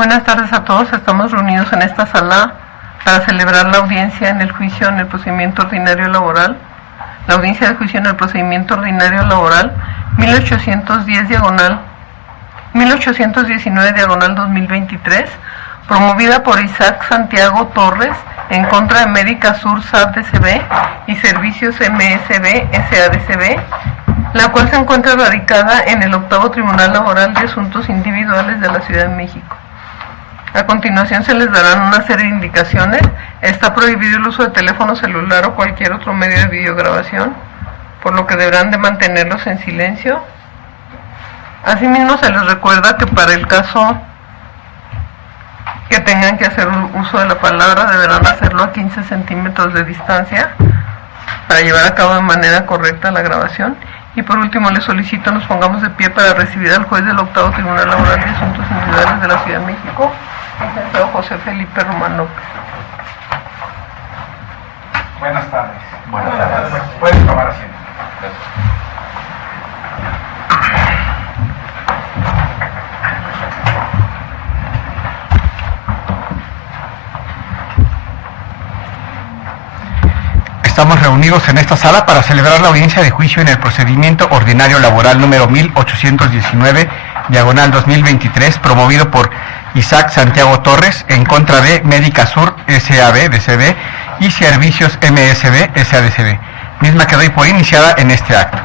Buenas tardes a todos. Estamos reunidos en esta sala para celebrar la audiencia en el juicio en el procedimiento ordinario laboral. La audiencia de juicio en el procedimiento ordinario laboral 1819 diagonal 2023, promovida por Isaac Santiago Torres en contra de Médica Sur SAB-DCB y Servicios MSB SADCB, la cual se encuentra radicada en el octavo Tribunal Laboral de Asuntos Individuales de la Ciudad de México. A continuación se les darán una serie de indicaciones. Está prohibido el uso de teléfono celular o cualquier otro medio de videograbación, por lo que deberán de mantenerlos en silencio. Asimismo se les recuerda que para el caso que tengan que hacer uso de la palabra, deberán hacerlo a 15 centímetros de distancia para llevar a cabo de manera correcta la grabación. Y por último les solicito nos pongamos de pie para recibir al juez del octavo Tribunal Laboral de Asuntos Individuales de la Ciudad de México, licenciado José Felipe Román López. Buenas tardes. Buenas tardes. Pueden tomar asiento. Estamos reunidos en esta sala para celebrar la audiencia de juicio en el procedimiento ordinario laboral número 1819, diagonal 2023, promovido por Isaac Santiago Torres en contra de Médica Sur SAB-DCB y Servicios MSB SADCB, misma que doy por iniciada en este acto.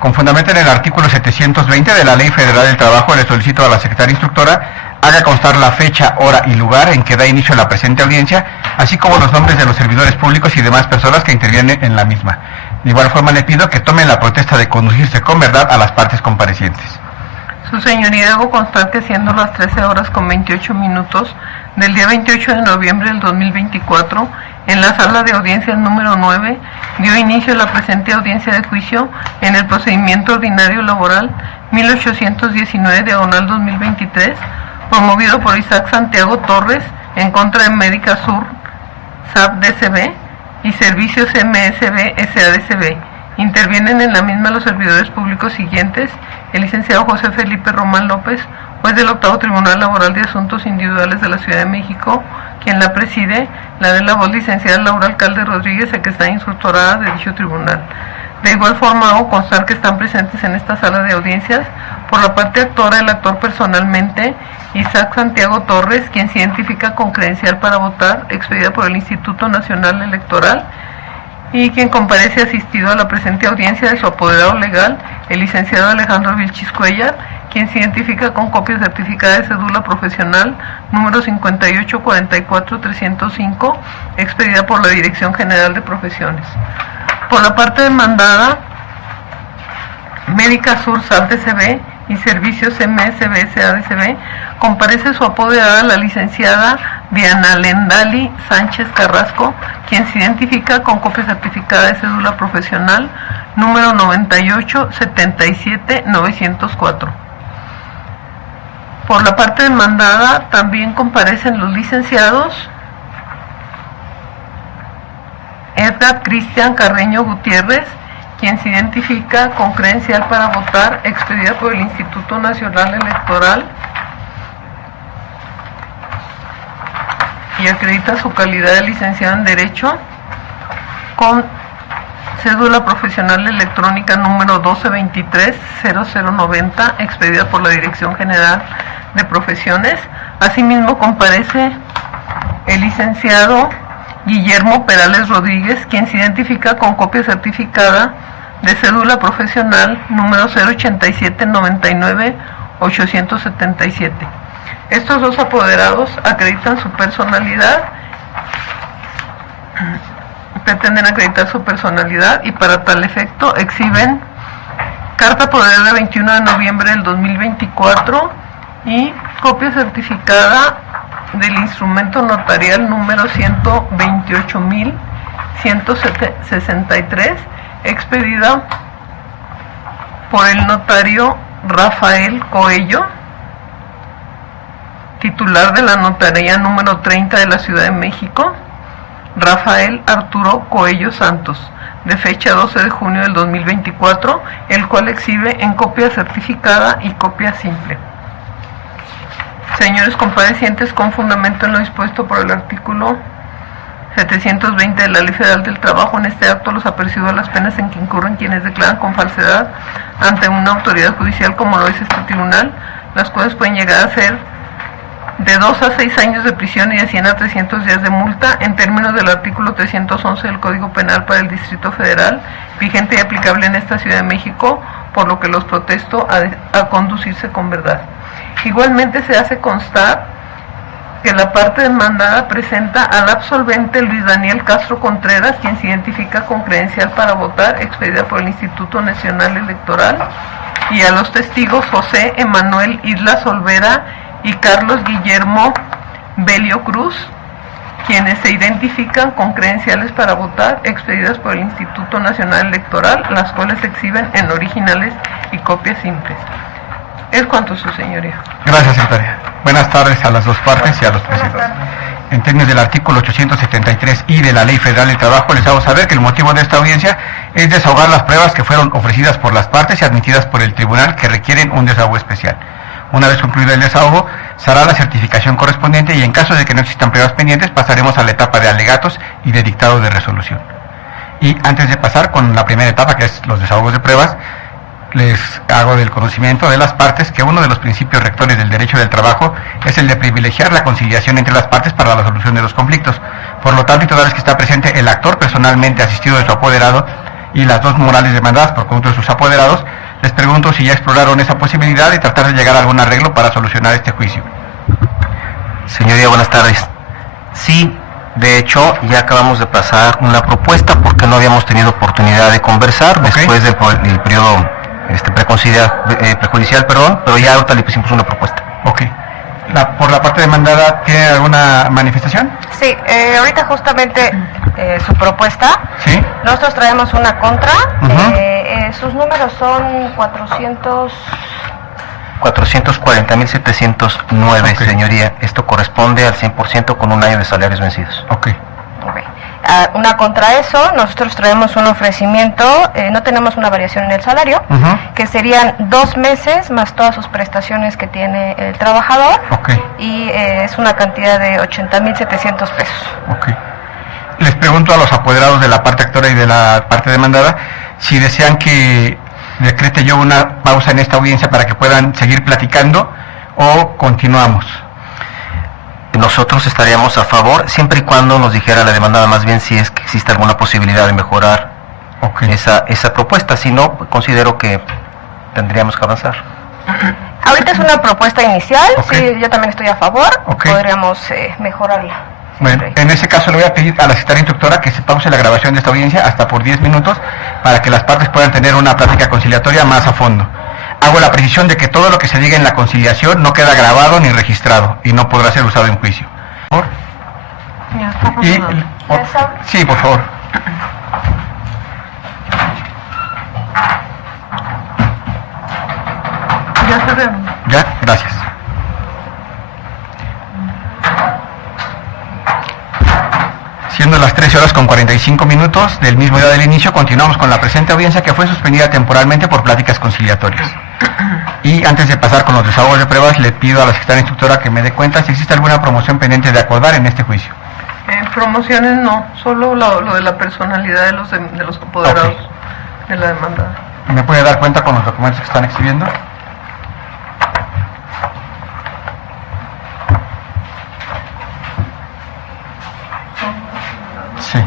Con fundamento en el artículo 720 de la Ley Federal del Trabajo, le solicito a la secretaria instructora haga constar la fecha, hora y lugar en que da inicio a la presente audiencia, así como los nombres de los servidores públicos y demás personas que intervienen en la misma. De igual forma le pido que tomen la protesta de conducirse con verdad a las partes comparecientes. Su señoría, hago constar que siendo las 13 horas con 28 minutos del día 28 de noviembre del 2024, en la sala de audiencias número 9, dio inicio a la presente audiencia de juicio en el procedimiento ordinario laboral 1819 diagonal 2023, promovido por Isaac Santiago Torres en contra de Médica Sur SAB-DCB y Servicios MSB SADCB. Intervienen en la misma los servidores públicos siguientes: el licenciado José Felipe Román López, juez del octavo Tribunal Laboral de Asuntos Individuales de la Ciudad de México, quien la preside, la de la voz licenciada Laura Alcalde Rodríguez, que está instructorada de dicho tribunal. De igual forma hago constar que están presentes en esta sala de audiencias, por la parte actora, el actor personalmente, Isaac Santiago Torres, quien se identifica con credencial para votar, expedida por el Instituto Nacional Electoral, y quien comparece asistido a la presente audiencia de su apoderado legal, el licenciado Alejandro Vilchis Cuellar, quien se identifica con copia certificada de cédula profesional número 5844305, expedida por la Dirección General de Profesiones. Por la parte demandada, Médica Sur SAB-DCB y Servicios MSB SADCB, comparece su apoderada, la licenciada Diana Lendali Sánchez Carrasco, quien se identifica con copia certificada de cédula profesional número 9877904. Por la parte demandada también comparecen los licenciados Edgar Cristian Carreño Gutiérrez, quien se identifica con credencial para votar, expedida por el Instituto Nacional Electoral y acredita su calidad de licenciado en Derecho, con cédula profesional electrónica número 1223-0090, expedida por la Dirección General de Profesiones. Asimismo comparece el licenciado Guillermo Perales Rodríguez, quien se identifica con copia certificada de cédula profesional número 087-99-877. Estos dos apoderados acreditan su personalidad, pretenden acreditar su personalidad, y para tal efecto exhiben carta poder de 21 de noviembre del 2024 y copia certificada del instrumento notarial número 128.163, expedida por el notario Rafael Coello, titular de la notaría número 30 de la Ciudad de México, Rafael Arturo Coello Santos, de fecha 12 de junio del 2024, el cual exhibe en copia certificada y copia simple. Señores comparecientes, con fundamento en lo dispuesto por el artículo 720 de la Ley Federal del Trabajo, en este acto los apercibo a las penas en que incurren quienes declaran con falsedad ante una autoridad judicial como lo es este tribunal, las cuales pueden llegar a ser de 2 a 6 años de prisión y de 100 a 300 días de multa en términos del artículo 311 del Código Penal para el Distrito Federal, vigente y aplicable en esta Ciudad de México, por lo que los protesto a conducirse con verdad. Igualmente se hace constar que la parte demandada presenta al absolvente Luis Daniel Castro Contreras, quien se identifica con credencial para votar, expedida por el Instituto Nacional Electoral, y a los testigos José Emanuel Islas Olvera y Carlos Guillermo Belio Cruz, quienes se identifican con credenciales para votar, expedidas por el Instituto Nacional Electoral, las cuales se exhiben en originales y copias simples. Es cuanto, su señoría. Gracias, secretaria. Buenas tardes a las dos partes y a los presentes. En términos del artículo 873I de la Ley Federal del Trabajo, les hago saber que el motivo de esta audiencia es desahogar las pruebas que fueron ofrecidas por las partes y admitidas por el tribunal que requieren un desahogo especial. Una vez concluido el desahogo, se hará la certificación correspondiente y en caso de que no existan pruebas pendientes, pasaremos a la etapa de alegatos y de dictado de resolución. Y antes de pasar con la primera etapa, que es los desahogos de pruebas, les hago del conocimiento de las partes que uno de los principios rectores del derecho del trabajo es el de privilegiar la conciliación entre las partes para la solución de los conflictos. Por lo tanto, y toda vez que está presente el actor personalmente asistido de su apoderado y las dos morales demandadas por conjunto de sus apoderados, les pregunto si ya exploraron esa posibilidad de tratar de llegar a algún arreglo para solucionar este juicio. Señoría, buenas tardes. Sí, de hecho, ya acabamos de pasar una propuesta porque no habíamos tenido oportunidad de conversar después del periodo prejudicial, pero ya ahorita le pusimos una propuesta. Ok. Por la parte demandada, ¿tiene alguna manifestación? Sí, ahorita justamente su propuesta. Sí. Nosotros traemos una contra. Sus números son 440.709, Okay. Señoría. Esto corresponde al 100% con un año de salarios vencidos. Ok. Una contra eso, nosotros traemos un ofrecimiento, no tenemos una variación en el salario, que serían 2 meses más todas sus prestaciones que tiene el trabajador, y es una cantidad de 80.700 pesos. Ok. Les pregunto a los apoderados de la parte actora y de la parte demandada si desean que decrete yo una pausa en esta audiencia para que puedan seguir platicando o continuamos. Nosotros estaríamos a favor, siempre y cuando nos dijera la demandada más bien si es que existe alguna posibilidad de mejorar esa propuesta. Si no, considero que tendríamos que avanzar. Ahorita es una propuesta inicial, sí, yo también estoy a favor, podríamos mejorarla. Bueno, en ese caso le voy a pedir a la secretaria instructora que se pause la grabación de esta audiencia hasta por 10 minutos para que las partes puedan tener una plática conciliatoria más a fondo. Hago la precisión de que todo lo que se diga en la conciliación no queda grabado ni registrado y no podrá ser usado en juicio. ¿Por? Sí, por favor. Ya, gracias. Siendo las 13:45 del mismo día del inicio, continuamos con la presente audiencia que fue suspendida temporalmente por pláticas conciliatorias. Y antes de pasar con los desahogos de pruebas, le pido a la secretaria instructora que me dé cuenta si existe alguna promoción pendiente de acordar en este juicio. Promociones no, solo lo de la personalidad de los apoderados de la demandada. ¿Me puede dar cuenta con los documentos que están exhibiendo? Sí.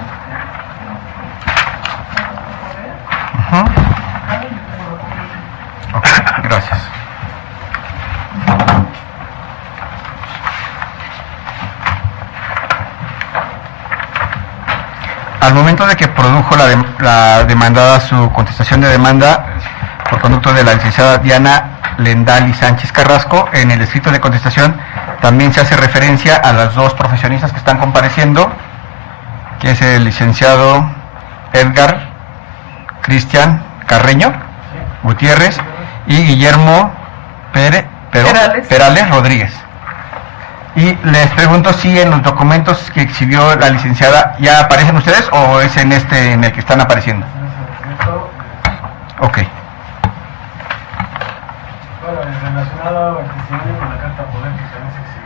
Ok, gracias. Al momento de que produjo la demandada su contestación de demanda por conducto de la licenciada Diana Lendali Sánchez Carrasco, en el escrito de contestación también se hace referencia a las dos profesionistas que están compareciendo, que es el licenciado Edgar Cristian Carreño Gutiérrez y Guillermo Perales Rodríguez. Y les pregunto si en los documentos que exhibió la licenciada ya aparecen ustedes o es en en el que están apareciendo. Ok. Bueno, relacionado al testimonio con la carta poder que también se exhibió.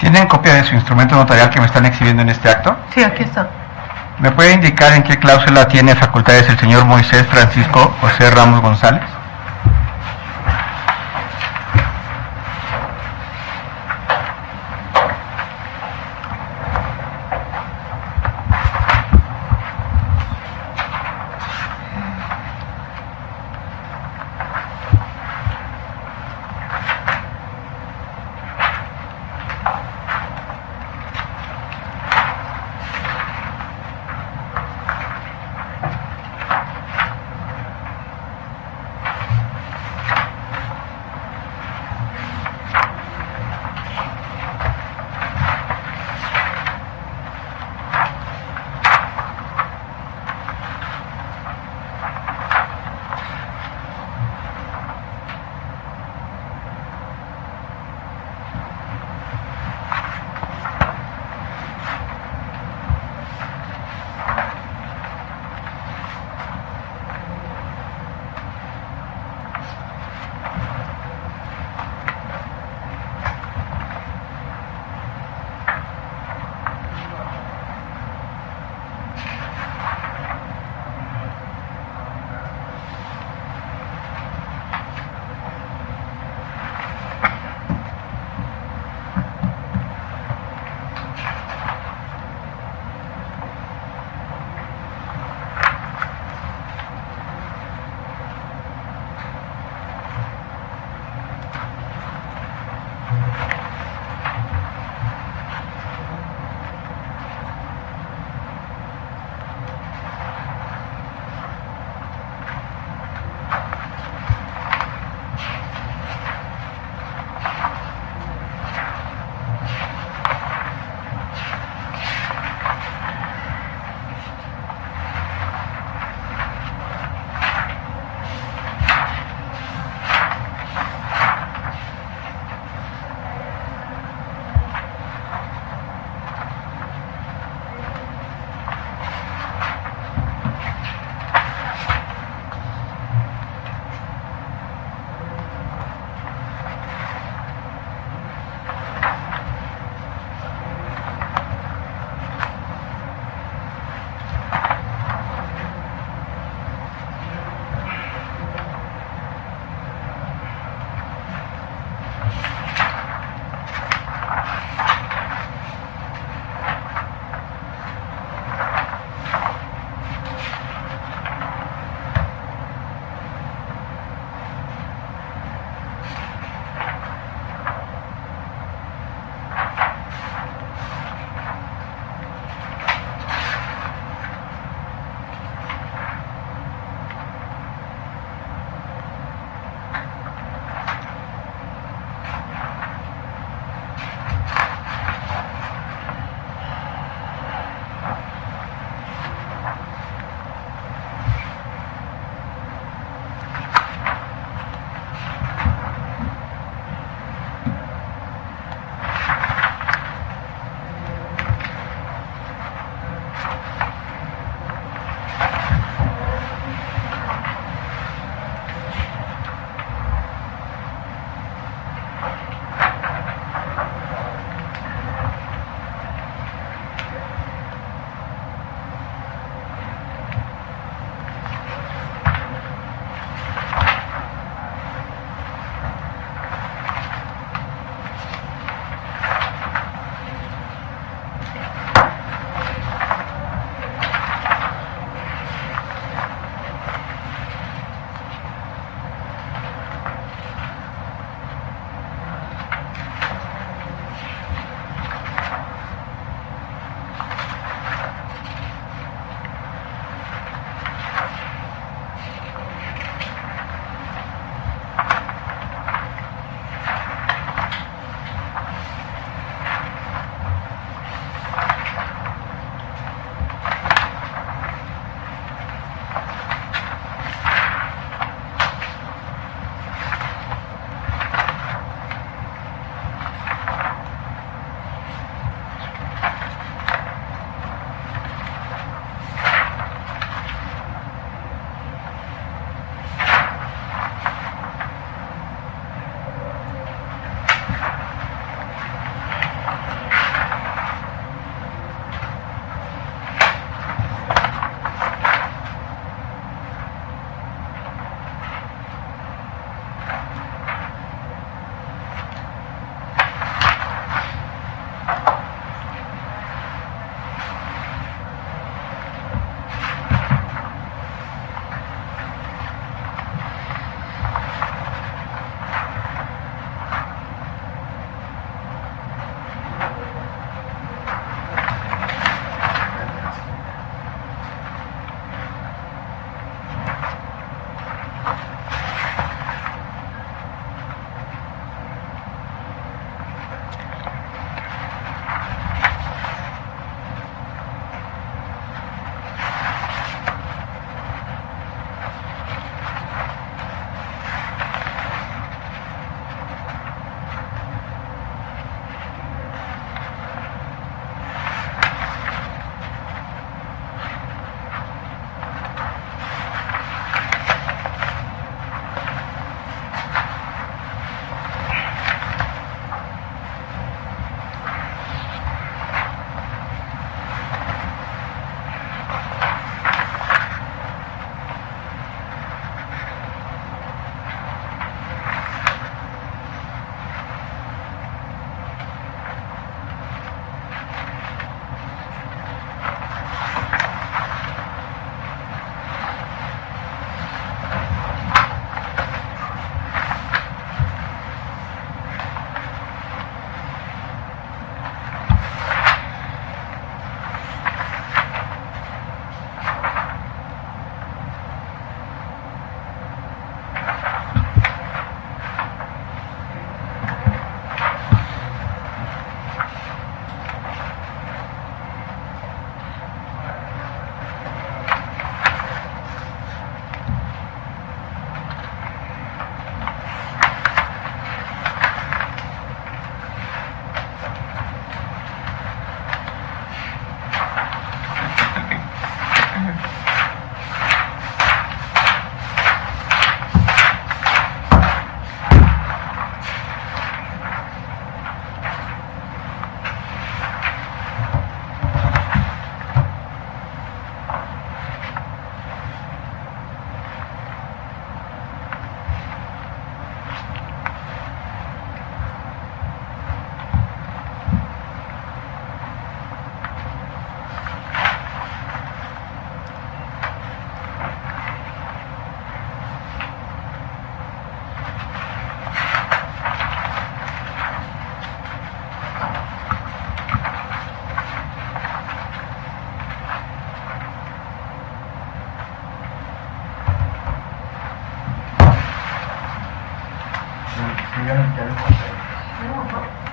¿Tienen copia de su instrumento notarial que me están exhibiendo en este acto? Sí, aquí está. ¿Me puede indicar en qué cláusula tiene facultades el señor Moisés Francisco José Ramos González?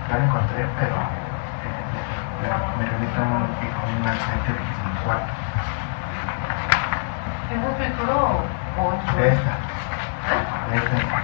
Ya lo encontré, pero me remito a un accidente visual. ¿Es un escritura o en su... De esta. De esta.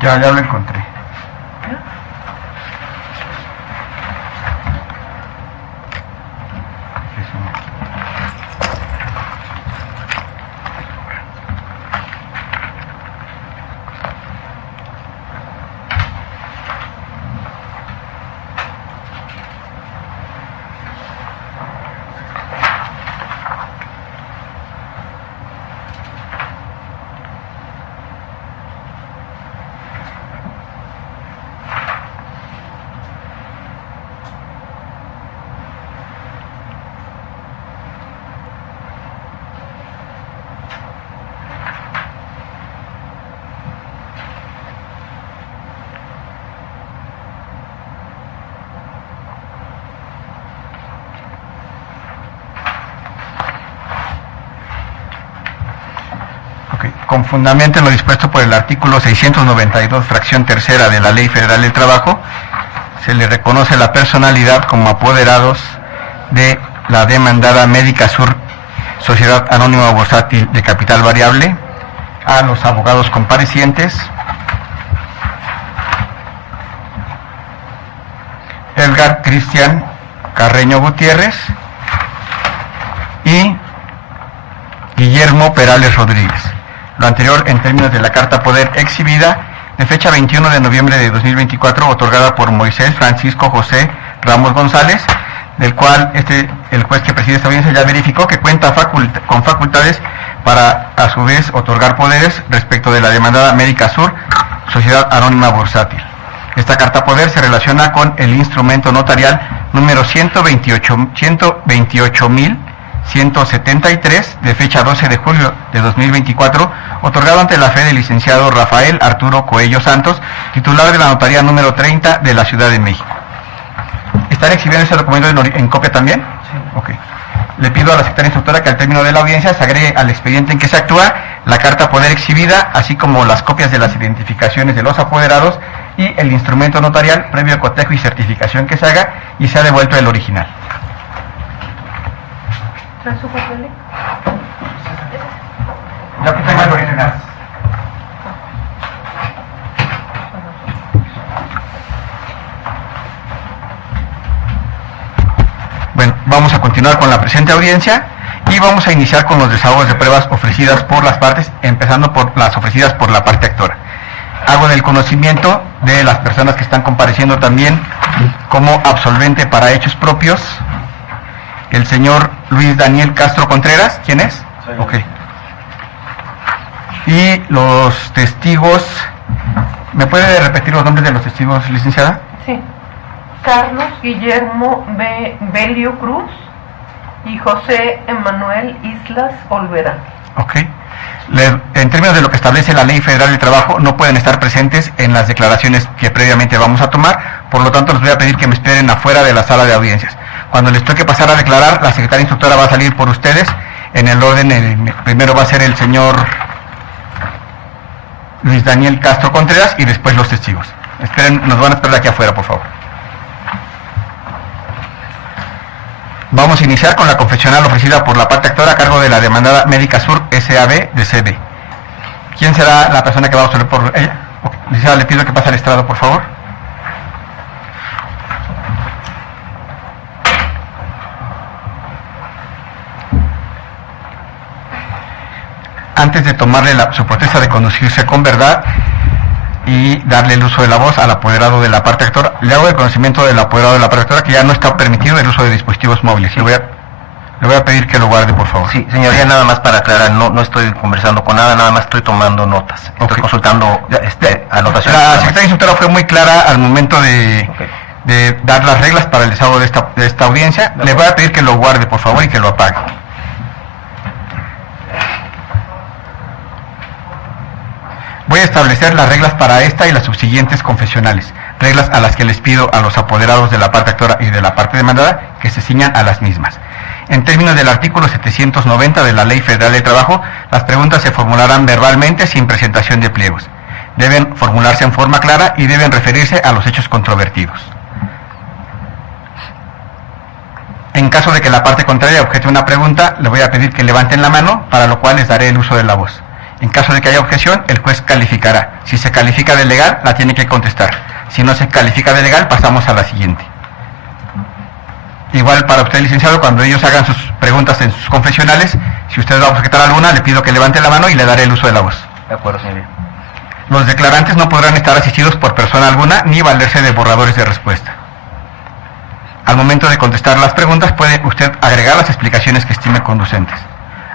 Ya lo encontré. Con fundamento en lo dispuesto por el artículo 692, fracción tercera de la Ley Federal del Trabajo, se le reconoce la personalidad como apoderados de la demandada Médica Sur, Sociedad Anónima Bursátil de Capital Variable, a los abogados comparecientes: Edgar Cristian Carreño Gutiérrez y Guillermo Perales Rodríguez. Lo anterior en términos de la carta poder exhibida de fecha 21 de noviembre de 2024, otorgada por Moisés Francisco José Ramos González, del cual el juez que preside esta audiencia ya verificó que cuenta con facultades para a su vez otorgar poderes respecto de la demandada Médica Sur, Sociedad Anónima Bursátil. Esta carta poder se relaciona con el instrumento notarial número 128.173 de fecha 12 de julio de 2024, otorgado ante la fe del licenciado Rafael Arturo Coello Santos, titular de la notaría número 30 de la Ciudad de México. ¿Están exhibiendo ese documento en copia también? Sí. Ok. Le pido a la secretaria instructora que al término de la audiencia se agregue al expediente en que se actúa la carta poder exhibida, así como las copias de las identificaciones de los apoderados y el instrumento notarial previo cotejo y certificación que se haga, y se ha devuelto el original. ¿Trae su papel? Ya que tengo el original. Bueno, vamos a continuar con la presente audiencia y vamos a iniciar con los desahogos de pruebas ofrecidas por las partes, empezando por las ofrecidas por la parte actora. Hago del conocimiento de las personas que están compareciendo también como absolvente para hechos propios el señor Luis Daniel Castro Contreras. ¿Quién es? Sí. Ok. Y los testigos, ¿me puede repetir los nombres de los testigos, licenciada? Sí. Carlos Guillermo Belio Cruz y José Emanuel Islas Olvera. Ok. En términos de lo que establece la Ley Federal del Trabajo, no pueden estar presentes en las declaraciones que previamente vamos a tomar, por lo tanto les voy a pedir que me esperen afuera de la sala de audiencias. Cuando les toque pasar a declarar, la secretaria instructora va a salir por ustedes. En el orden, primero va a ser el señor Luis Daniel Castro Contreras y después los testigos. Esperen, nos van a esperar aquí afuera, por favor. Vamos a iniciar con la confesional ofrecida por la parte actora a cargo de la demandada Médica Sur S.A.B. de CB. ¿Quién será la persona que va a hablar por ella? Licenciada, le pido que pase al estrado, por favor. Antes de tomarle su protesta de conducirse con verdad y darle el uso de la voz al apoderado de la parte actora, le hago el conocimiento del apoderado de la parte actora que ya no está permitido el uso de dispositivos móviles. Le voy a pedir que lo guarde, por favor. Sí, señoría, nada más para aclarar, no estoy conversando con nada más estoy tomando notas. Estoy consultando anotaciones. La secretaria instructora fue muy clara al momento de dar las reglas para el desahogo de esta audiencia. Le voy a pedir que lo guarde, por favor, y que lo apague. Voy a establecer las reglas para esta y las subsiguientes confesionales, reglas a las que les pido a los apoderados de la parte actora y de la parte demandada que se ciñan a las mismas. En términos del artículo 790 de la Ley Federal del Trabajo, las preguntas se formularán verbalmente sin presentación de pliegos. Deben formularse en forma clara y deben referirse a los hechos controvertidos. En caso de que la parte contraria objete una pregunta, le voy a pedir que levanten la mano, para lo cual les daré el uso de la voz. En caso de que haya objeción, el juez calificará. Si se califica de legal, la tiene que contestar. Si no se califica de legal, pasamos a la siguiente. Igual para usted, licenciado, cuando ellos hagan sus preguntas en sus confesionales, si usted va a objetar alguna, le pido que levante la mano y le daré el uso de la voz. De acuerdo, señoría. Los declarantes no podrán estar asistidos por persona alguna ni valerse de borradores de respuesta. Al momento de contestar las preguntas, puede usted agregar las explicaciones que estime conducentes.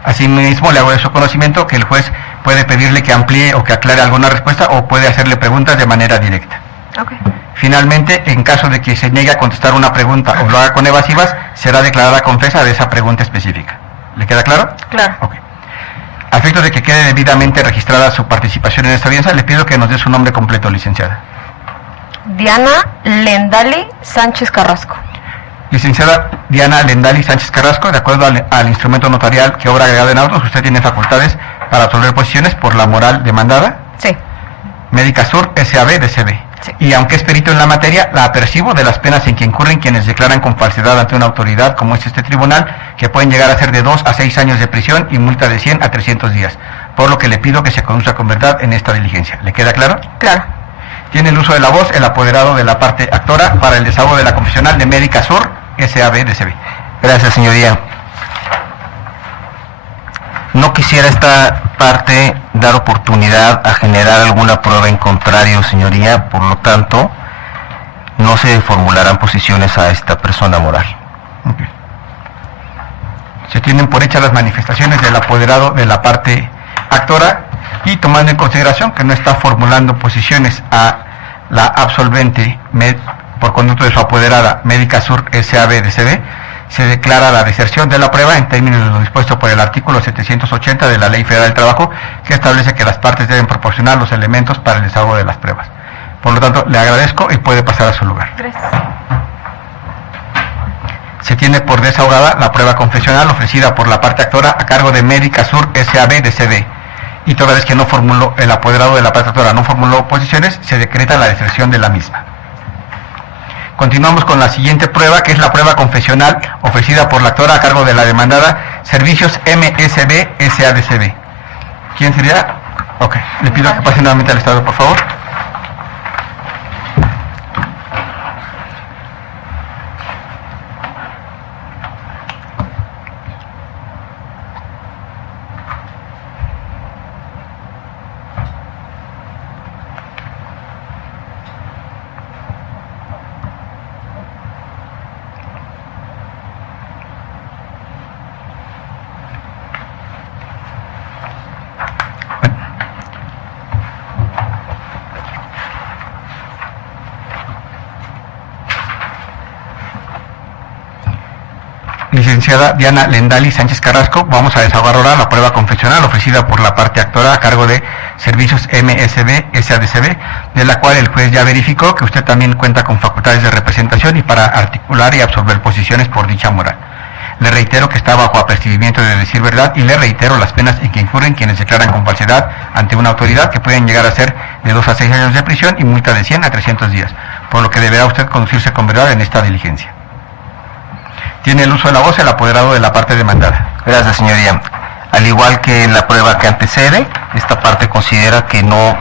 Asimismo, le hago de su conocimiento que el juez puede pedirle que amplíe o que aclare alguna respuesta o puede hacerle preguntas de manera directa. Okay. Finalmente, en caso de que se niegue a contestar una pregunta o lo haga con evasivas, será declarada confesa de esa pregunta específica. ¿Le queda claro? Claro. Ok. A efectos de que quede debidamente registrada su participación en esta audiencia, le pido que nos dé su nombre completo, licenciada. Diana Lendali Sánchez Carrasco. Licenciada Diana Lendali Sánchez Carrasco, de acuerdo al instrumento notarial que obra agregado en autos, usted tiene facultades para absolver posiciones por la moral demandada. Sí. Médica Sur SAB DCB. Sí. Y aunque es perito en la materia, la apercibo de las penas en que incurren quienes declaran con falsedad ante una autoridad como es este tribunal, que pueden llegar a ser de 2 a 6 años de prisión y multa de 100 a 300 días. Por lo que le pido que se conduzca con verdad en esta diligencia. ¿Le queda claro? Claro. Tiene el uso de la voz el apoderado de la parte actora para el desahogo de la confesional de Médica Sur SAB DCB. Gracias, señoría. No quisiera esta parte dar oportunidad a generar alguna prueba en contrario, señoría, por lo tanto, no se formularán posiciones a esta persona moral. Okay. Se tienen por hechas las manifestaciones del apoderado de la parte actora y tomando en consideración que no está formulando posiciones a la absolvente por conducto de su apoderada Médica Sur SAB DCB, se declara la deserción de la prueba en términos de lo dispuesto por el artículo 780 de la Ley Federal del Trabajo, que establece que las partes deben proporcionar los elementos para el desahogo de las pruebas. Por lo tanto, le agradezco y puede pasar a su lugar. Gracias. Se tiene por desahogada la prueba confesional ofrecida por la parte actora a cargo de Médica Sur SAB DCB. Y toda vez que no formuló, el apoderado de la parte actora no formuló posiciones, se decreta la deserción de la misma. Continuamos con la siguiente prueba, que es la prueba confesional ofrecida por la actora a cargo de la demandada Servicios MSB SADCB. ¿Quién sería? Ok, le pido que pase nuevamente al estado, por favor. Licenciada Diana Lendali Sánchez Carrasco, vamos a desahogar ahora la prueba confesional ofrecida por la parte actora a cargo de Servicios MSB SADCB, de la cual el juez ya verificó que usted también cuenta con facultades de representación y para articular y absorber posiciones por dicha moral. Le reitero que está bajo apercibimiento de decir verdad y le reitero las penas en que incurren quienes declaran con falsedad ante una autoridad, que pueden llegar a ser de 2 a 6 años de prisión y multa de 100 a 300 días, por lo que deberá usted conducirse con verdad en esta diligencia. Tiene el uso de la voz el apoderado de la parte demandada. Gracias, señoría. Al igual que la prueba que antecede, esta parte considera que no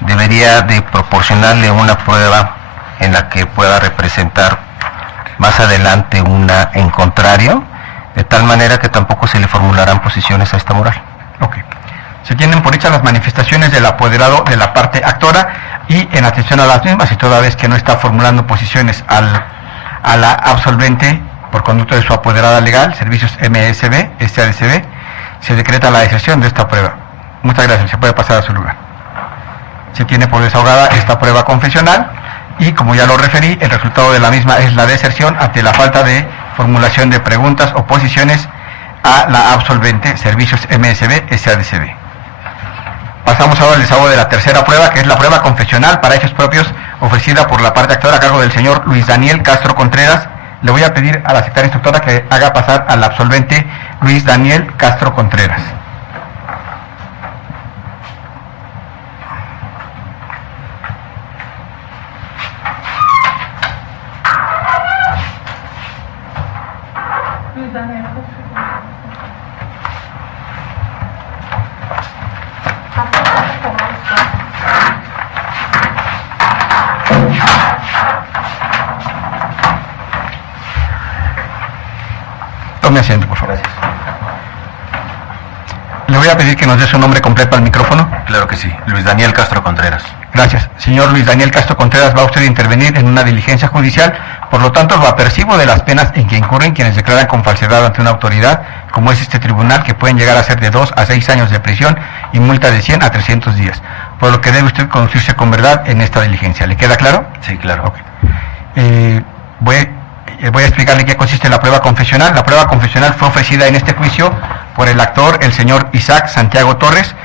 debería de proporcionarle una prueba en la que pueda representar más adelante una en contrario, de tal manera que tampoco se le formularán posiciones a esta moral. Ok. Se tienen por hechas las manifestaciones del apoderado de la parte actora y en atención a las mismas, y toda vez que no está formulando posiciones a la absolvente por conducto de su apoderada legal, Servicios MSB SADCB, se decreta la deserción de esta prueba. Muchas gracias, se puede pasar a su lugar. Se tiene por desahogada esta prueba confesional y, como ya lo referí, el resultado de la misma es la deserción ante la falta de formulación de preguntas o posiciones a la absolvente Servicios MSB SADCB. Pasamos ahora al desahogo de la tercera prueba, que es la prueba confesional para hechos propios ofrecida por la parte actora a cargo del señor Luis Daniel Castro Contreras. Le voy a pedir a la secretaria instructora que haga pasar al absolvente Luis Daniel Castro Contreras. Tome asiento, por favor. Gracias. Le voy a pedir que nos dé su nombre completo al micrófono. Claro que sí. Luis Daniel Castro Contreras. Gracias. Señor Luis Daniel Castro Contreras, va usted a intervenir en una diligencia judicial, por lo tanto lo apercibo de las penas en que incurren quienes declaran con falsedad ante una autoridad, como es este tribunal, que pueden llegar a ser de 2 a 6 años de prisión y multa de 100 a 300 días, por lo que debe usted conducirse con verdad en esta diligencia. ¿Le queda claro? Sí, claro. Ok. Voy a explicarle qué consiste la prueba confesional. La prueba confesional fue ofrecida en este juicio por el actor, el señor Isaac Santiago Torres,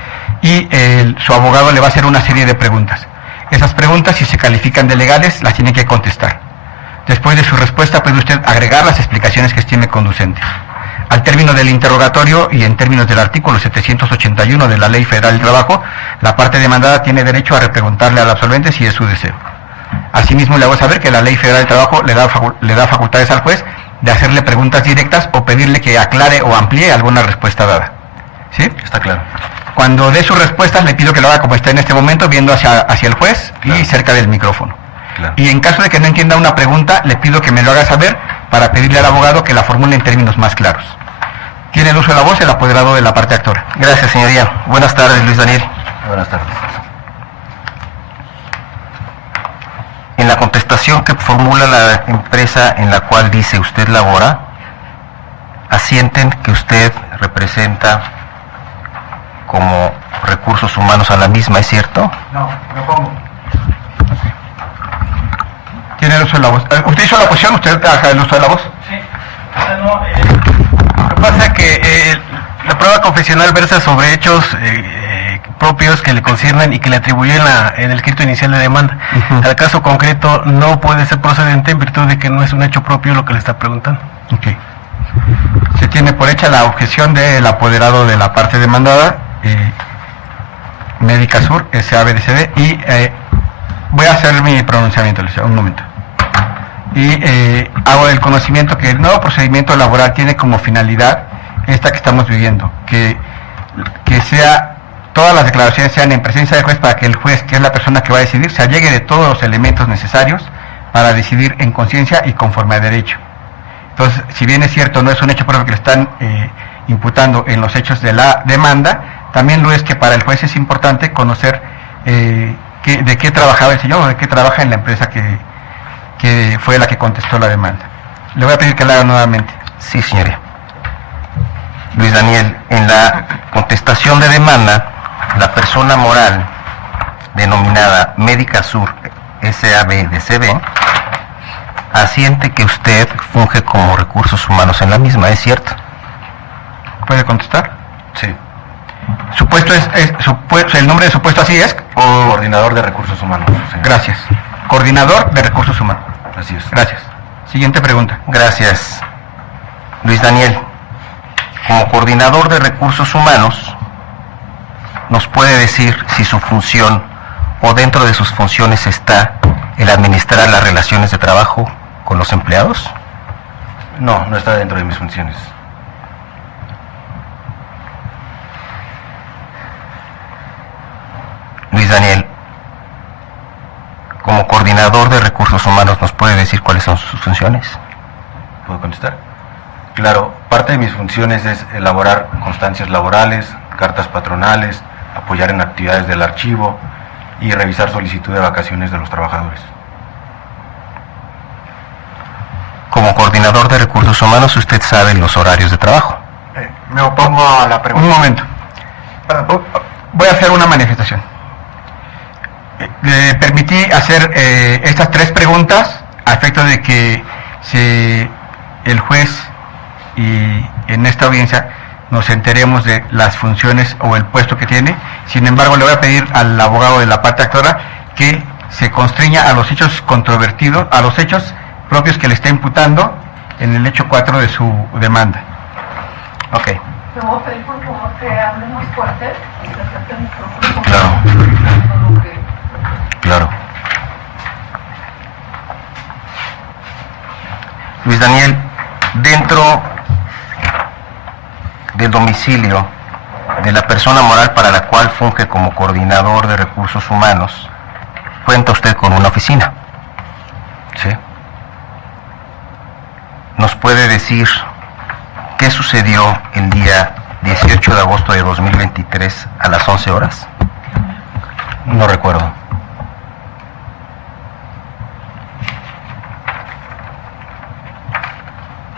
y su abogado le va a hacer una serie de preguntas. Esas preguntas, si se califican de legales, las tiene que contestar. Después de su respuesta puede usted agregar las explicaciones que estime conducentes. Al término del interrogatorio y en términos del artículo 781 de la Ley Federal del Trabajo, la parte demandada tiene derecho a repreguntarle al absolvente si es su deseo. Asimismo, le hago saber que la Ley Federal del Trabajo le da facultades al juez de hacerle preguntas directas o pedirle que aclare o amplíe alguna respuesta dada. ¿Sí? Está claro. Cuando dé sus respuestas, le pido que lo haga como está en este momento, viendo hacia el juez y cerca del micrófono. Claro. Y en caso de que no entienda una pregunta, le pido que me lo haga saber para pedirle al abogado que la formule en términos más claros. Tiene el uso de la voz el apoderado de la parte actora. Gracias, señoría. Buenas tardes, Luis Daniel. Buenas tardes. En la contestación que formula la empresa en la cual dice usted labora, asienten que usted representa como recursos humanos a la misma, ¿es cierto? No, me pongo. Tiene el uso de la voz. ¿Usted hizo la posición? ¿Usted haga el uso de la voz? Sí. No, Lo que pasa es que la prueba confesional versa sobre hechos propios que le conciernen y que le atribuyó en el escrito inicial de demanda. Ujú. Al caso concreto no puede ser procedente en virtud de que no es un hecho propio lo que le está preguntando. Ok. Se tiene por hecha la objeción del apoderado de la parte demandada, Médica Sur, SABDCD, y voy a hacer mi pronunciamiento, un momento. Y hago el conocimiento que el nuevo procedimiento laboral tiene como finalidad esta que estamos viviendo, que todas las declaraciones sean en presencia del juez, para que el juez, que es la persona que va a decidir, se allegue de todos los elementos necesarios para decidir en conciencia y conforme a derecho. Entonces, si bien es cierto, no es un hecho propio que le están imputando en los hechos de la demanda, también lo es que para el juez es importante conocer de qué trabajaba el señor o de qué trabaja en la empresa que fue la que contestó la demanda. Le voy a pedir que la haga nuevamente. Sí, señoría. Luis Daniel, en la contestación de demanda, la persona moral denominada Médica Sur SABDCB asiente que usted funge como recursos humanos en la misma, ¿es cierto? ¿Puede contestar? Sí. ¿Su puesto el nombre de su puesto así es? ¿O? Coordinador de recursos humanos. Señor. Gracias. Coordinador de recursos humanos. Así es. Gracias. Siguiente pregunta. Gracias. Luis Daniel, como coordinador de recursos humanos, ¿nos puede decir si su función o dentro de sus funciones está el administrar las relaciones de trabajo con los empleados? No, no está dentro de mis funciones. Luis Daniel, como coordinador de recursos humanos, ¿nos puede decir cuáles son sus funciones? ¿Puedo contestar? Claro, parte de mis funciones es elaborar constancias laborales, cartas patronales, apoyar en actividades del archivo y revisar solicitud de vacaciones de los trabajadores. Como coordinador de recursos humanos, usted sabe los horarios de trabajo. Me opongo a la pregunta. Un momento. Voy a hacer una manifestación. Le permití hacer estas 3 preguntas a efecto de que el juez y en esta audiencia nos enteremos de las funciones o el puesto que tiene. Sin embargo, le voy a pedir al abogado de la parte actora que se constriña a los hechos controvertidos, a los hechos propios que le está imputando en el hecho 4 de su demanda. Ok. Le voy a pedir por favor que hable más fuerte y que acerque el micrófono. Claro. Claro. Luis Daniel, dentro del domicilio de la persona moral para la cual funge como coordinador de recursos humanos, cuenta usted con una oficina. Sí. ¿Nos puede decir ¿qué sucedió el día 18 de agosto de 2023 a las 11 horas? No recuerdo.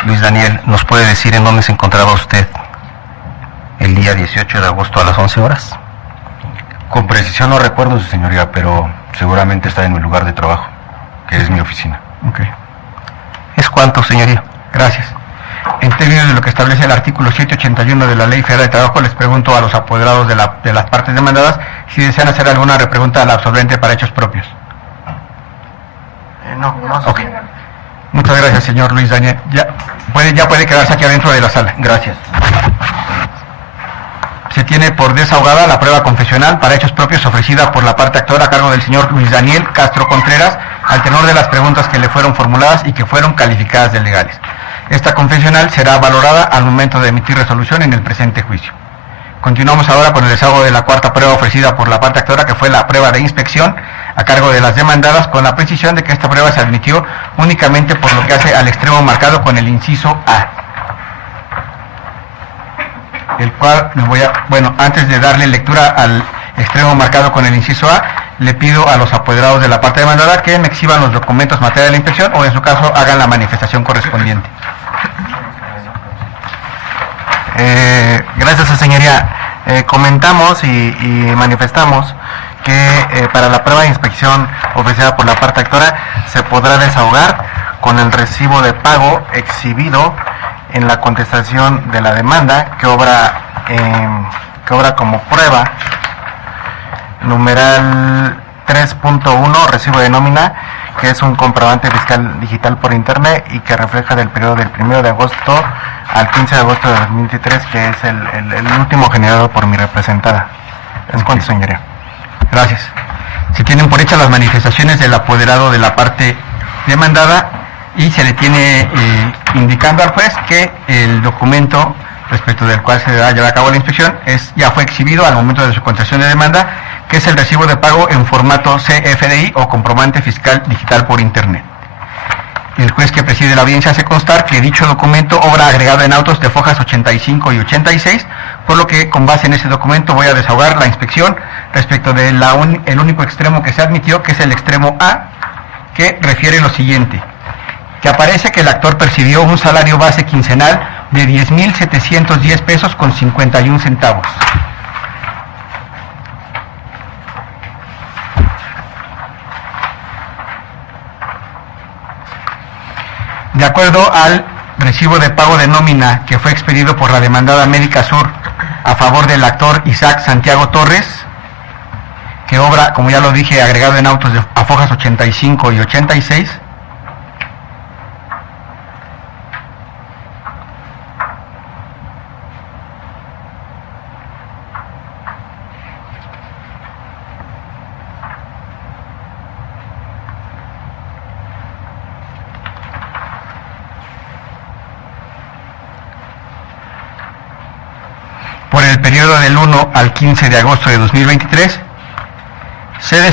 Luis Daniel, ¿nos puede decir en dónde se encontraba usted el día 18 de agosto a las 11 horas? Con precisión no recuerdo, su señoría, pero seguramente está en mi lugar de trabajo, que es mi oficina. Ok. ¿Es cuánto, señoría? Gracias. En términos de lo que establece el artículo 781 de la Ley Federal de Trabajo, les pregunto a los apoderados de las partes demandadas si desean hacer alguna repregunta al absolvente para hechos propios. No. Ok. Muchas gracias, señor Luis Daniel. Ya puede quedarse aquí adentro de la sala. Gracias. Se tiene por desahogada la prueba confesional para hechos propios ofrecida por la parte actora a cargo del señor Luis Daniel Castro Contreras, al tenor de las preguntas que le fueron formuladas y que fueron calificadas de legales. Esta confesional será valorada al momento de emitir resolución en el presente juicio. Continuamos ahora con el desahogo de la cuarta prueba ofrecida por la parte actora, que fue la prueba de inspección a cargo de las demandadas, con la precisión de que esta prueba se admitió únicamente por lo que hace al extremo marcado con el inciso A. El cual antes de darle lectura al extremo marcado con el inciso A, le pido a los apoderados de la parte demandada que me exhiban los documentos materia de la inspección o en su caso hagan la manifestación correspondiente. Gracias, su señoría. Comentamos y manifestamos que para la prueba de inspección ofrecida por la parte actora se podrá desahogar con el recibo de pago exhibido en la contestación de la demanda que obra como prueba, numeral 3.1, recibo de nómina, que es un comprobante fiscal digital por internet y que refleja del periodo del 1 de agosto al 15 de agosto de 2023, que es el último generado por mi representada. Es cuanto, señoría. Gracias. Se tienen por hechas las manifestaciones del apoderado de la parte demandada y se le tiene indicando al juez que el documento respecto del cual se va a llevar a cabo la inspección ya fue exhibido al momento de su contestación de demanda, que es el recibo de pago en formato CFDI o comprobante fiscal digital por internet. El juez que preside la audiencia hace constar que dicho documento obra agregado en autos de fojas 85 y 86, por lo que con base en ese documento voy a desahogar la inspección respecto del único extremo que se admitió, que es el extremo A, que refiere lo siguiente: que aparece que el actor percibió un salario base quincenal de 10,710 pesos con 51 centavos. De acuerdo al recibo de pago de nómina que fue expedido por la demandada Médica Sur a favor del actor Isaac Santiago Torres, que obra, como ya lo dije, agregado en autos a fojas 85 y 86, por el periodo del 1 al 15 de agosto de 2023,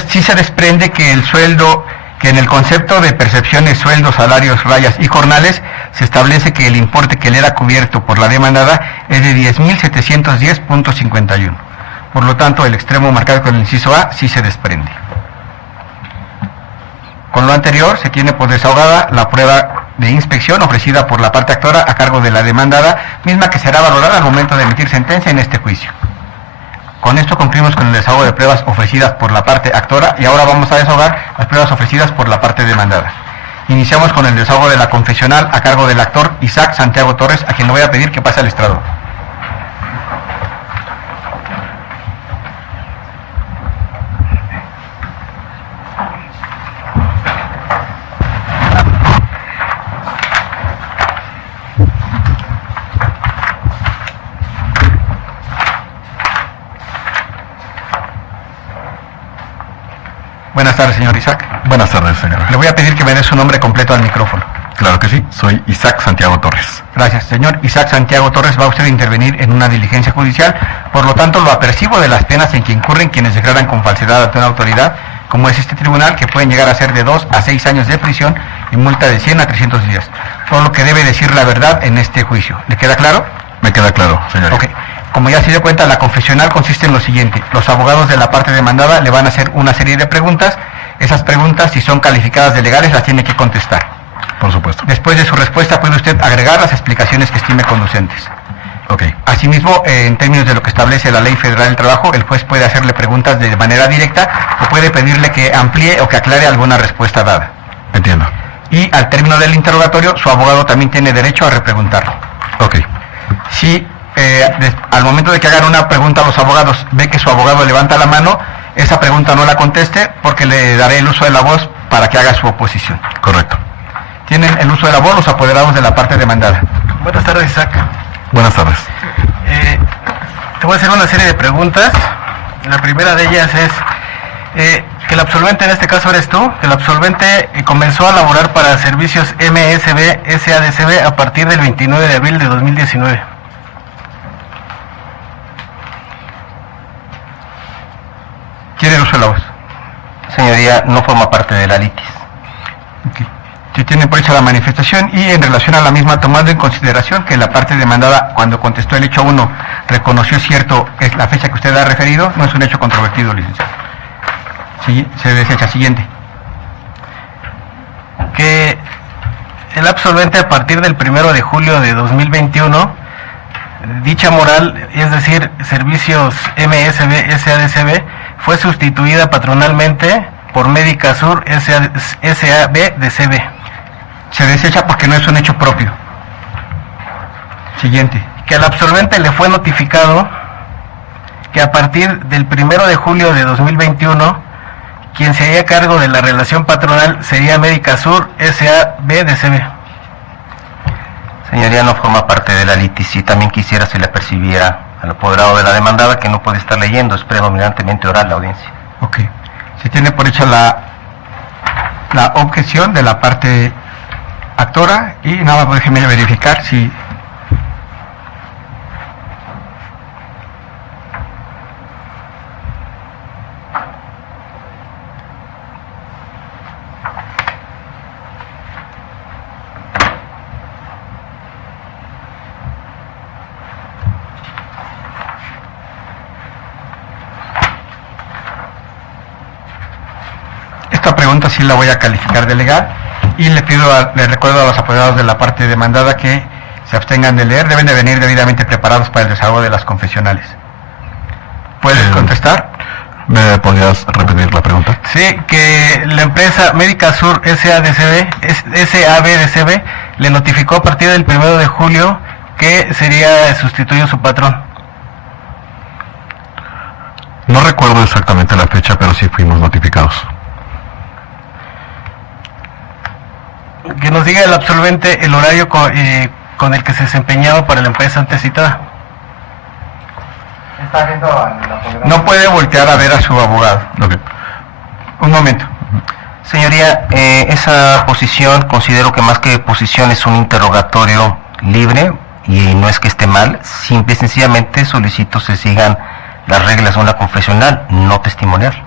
sí se desprende que el sueldo, que en el concepto de percepciones, sueldos, salarios, rayas y jornales, se establece que el importe que le era cubierto por la demandada es de 10,710.51. Por lo tanto, el extremo marcado con el inciso A sí se desprende. Con lo anterior, se tiene por desahogada la prueba de inspección ofrecida por la parte actora a cargo de la demandada, misma que será valorada al momento de emitir sentencia en este juicio. Con esto concluimos con el desahogo de pruebas ofrecidas por la parte actora y ahora vamos a desahogar las pruebas ofrecidas por la parte demandada. Iniciamos con el desahogo de la confesional a cargo del actor Isaac Santiago Torres, a quien le voy a pedir que pase al estrado. Buenas tardes, señor Isaac. Buenas tardes, señor. Le voy a pedir que me dé su nombre completo al micrófono. Claro que sí, soy Isaac Santiago Torres. Gracias, señor Isaac Santiago Torres. Va usted a intervenir en una diligencia judicial, por lo tanto lo apercibo de las penas en que incurren quienes declaran con falsedad ante una autoridad como es este tribunal, que pueden llegar a ser de 2 a 6 años de prisión y multa de 100 a 300 días. Por lo que debe decir la verdad en este juicio. ¿Le queda claro? Me queda claro, señoría. Ok. Como ya se dio cuenta, la confesional consiste en lo siguiente. Los abogados de la parte demandada le van a hacer una serie de preguntas. Esas preguntas, si son calificadas de legales, las tiene que contestar. Por supuesto. Después de su respuesta puede usted agregar las explicaciones que estime conducentes. Ok. Asimismo, en términos de lo que establece la Ley Federal del Trabajo, el juez puede hacerle preguntas de manera directa o puede pedirle que amplíe o que aclare alguna respuesta dada. Entiendo. Y al término del interrogatorio, su abogado también tiene derecho a repreguntarlo. Ok. Si al momento de que hagan una pregunta a los abogados, ve que su abogado levanta la mano, esa pregunta no la conteste porque le daré el uso de la voz para que haga su oposición. Correcto. Tienen el uso de la voz los apoderados de la parte demandada. Buenas tardes, Isaac. Buenas tardes. Te voy a hacer una serie de preguntas. La primera de ellas es que el absolvente, en este caso eres tú, que el absolvente comenzó a laborar para servicios MSB SADCB a partir del 29 de abril de 2019. ¿Tiene el uso de la voz? Señoría, no forma parte de la litis. Okay. Si tiene por hecha la manifestación y en relación a la misma, tomando en consideración que la parte demandada, cuando contestó el hecho 1, reconoció cierto es la fecha que usted ha referido, no es un hecho controvertido, licenciado. Sí, se desecha. Siguiente. Que el absolvente, a partir del 1 de julio de 2021, dicha moral, es decir, servicios MSB SADCB, fue sustituida patronalmente por Médica Sur SABDCB. Se desecha porque no es un hecho propio. Siguiente. Que al absolvente le fue notificado que a partir del 1 de julio de 2021, quien se haría cargo de la relación patronal sería Médica Sur SABDCB. Señoría, no forma parte de la litis y también quisiera se le percibiera al apoderado de la demandada que no puede estar leyendo, es predominantemente oral la audiencia. Ok. Se tiene por hecha la objeción de la parte actora y nada más déjeme verificar si... Esta pregunta sí la voy a calificar de legal y le recuerdo a los apoderados de la parte demandada que se abstengan de leer, deben de venir debidamente preparados para el desahogo de las confesionales. ¿Puedes contestar? ¿Me podrías repetir la pregunta? Sí, que la empresa Médica Sur SABDCB le notificó a partir del 1 de julio que sería sustituido su patrón. No recuerdo exactamente la fecha, pero sí fuimos notificados. Que nos diga el absolvente el horario con el que se desempeñaba para la empresa antes citada. No puede voltear a ver a su abogado. Okay. Un momento. Señoría, esa posición considero que más que posición es un interrogatorio libre y no es que esté mal, simple y sencillamente solicito se sigan las reglas de una confesional, no testimonial.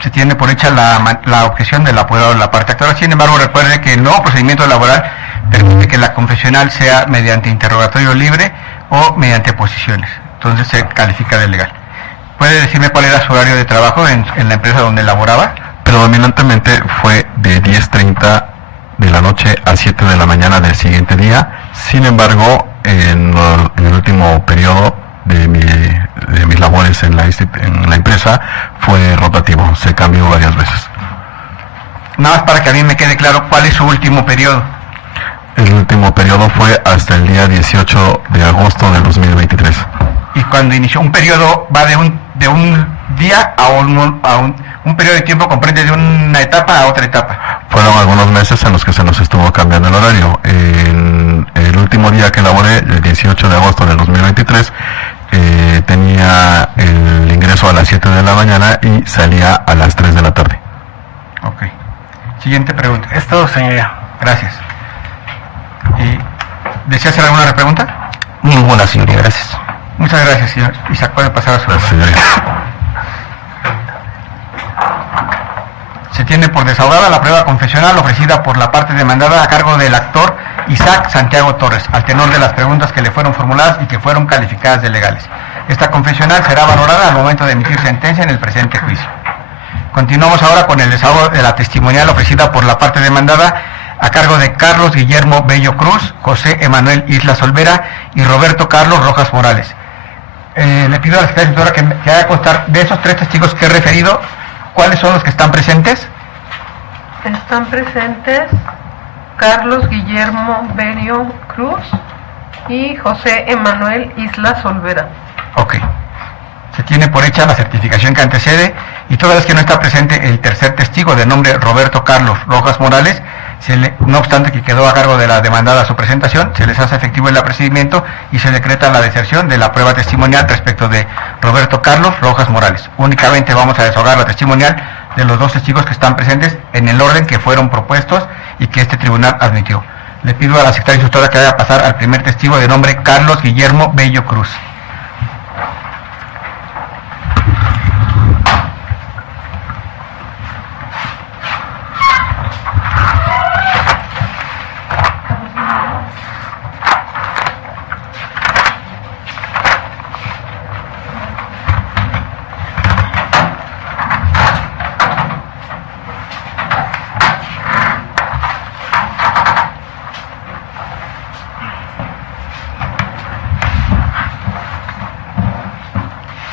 Se tiene por hecha la objeción del apoderado de la parte actora. Sin embargo, recuerde que el nuevo procedimiento laboral permite que la confesional sea mediante interrogatorio libre o mediante posiciones. Entonces se califica de legal. ¿Puede decirme cuál era su horario de trabajo en la empresa donde laboraba? Predominantemente fue de 10:30 de la noche a 7 de la mañana del siguiente día. Sin embargo, en el último periodo de mis labores en la empresa fue rotativo, se cambió varias veces. Nada más para que a mí me quede claro cuál es su último periodo. El último periodo fue hasta el día 18 de agosto del 2023. Y cuando inició un periodo va de un día a un periodo de tiempo, comprende de una etapa a otra etapa. Fueron algunos meses en los que se nos estuvo cambiando el horario. En el último día que laboré, el 18 de agosto del 2023, tenía el ingreso a las 7 de la mañana y salía a las 3 de la tarde. Ok. Siguiente pregunta. Es todo, señoría. Gracias. ¿Desea hacer alguna repregunta? Ninguna, señoría, gracias. Muchas gracias, señor. Isaac, puede pasar a su Gracias, lugar. señoría. Se tiene por desahogada la prueba confesional ofrecida por la parte demandada a cargo del actor Isaac Santiago Torres, al tenor de las preguntas que le fueron formuladas y que fueron calificadas de legales. Esta confesional será valorada al momento de emitir sentencia en el presente juicio. Continuamos ahora con el desahogo de la testimonial ofrecida por la parte demandada a cargo de Carlos Guillermo Bello Cruz, José Emanuel Islas Olvera y Roberto Carlos Rojas Morales. Le pido a la secretaria que haga constar de esos 3 testigos que he referido, ¿cuáles son los que están presentes? Están presentes Carlos Guillermo Bello Cruz y José Emanuel Islas Olvera. Ok. Se tiene por hecha la certificación que antecede y toda vez que no está presente el tercer testigo de nombre Roberto Carlos Rojas Morales, no obstante que quedó a cargo de la demandada su presentación, se les hace efectivo el apercibimiento y se decreta la deserción de la prueba testimonial respecto de Roberto Carlos Rojas Morales. Únicamente vamos a desahogar la testimonial de los 2 testigos que están presentes en el orden que fueron propuestos y que este tribunal admitió. Le pido a la secretaria instructora que haga pasar al primer testigo de nombre Carlos Guillermo Bello Cruz.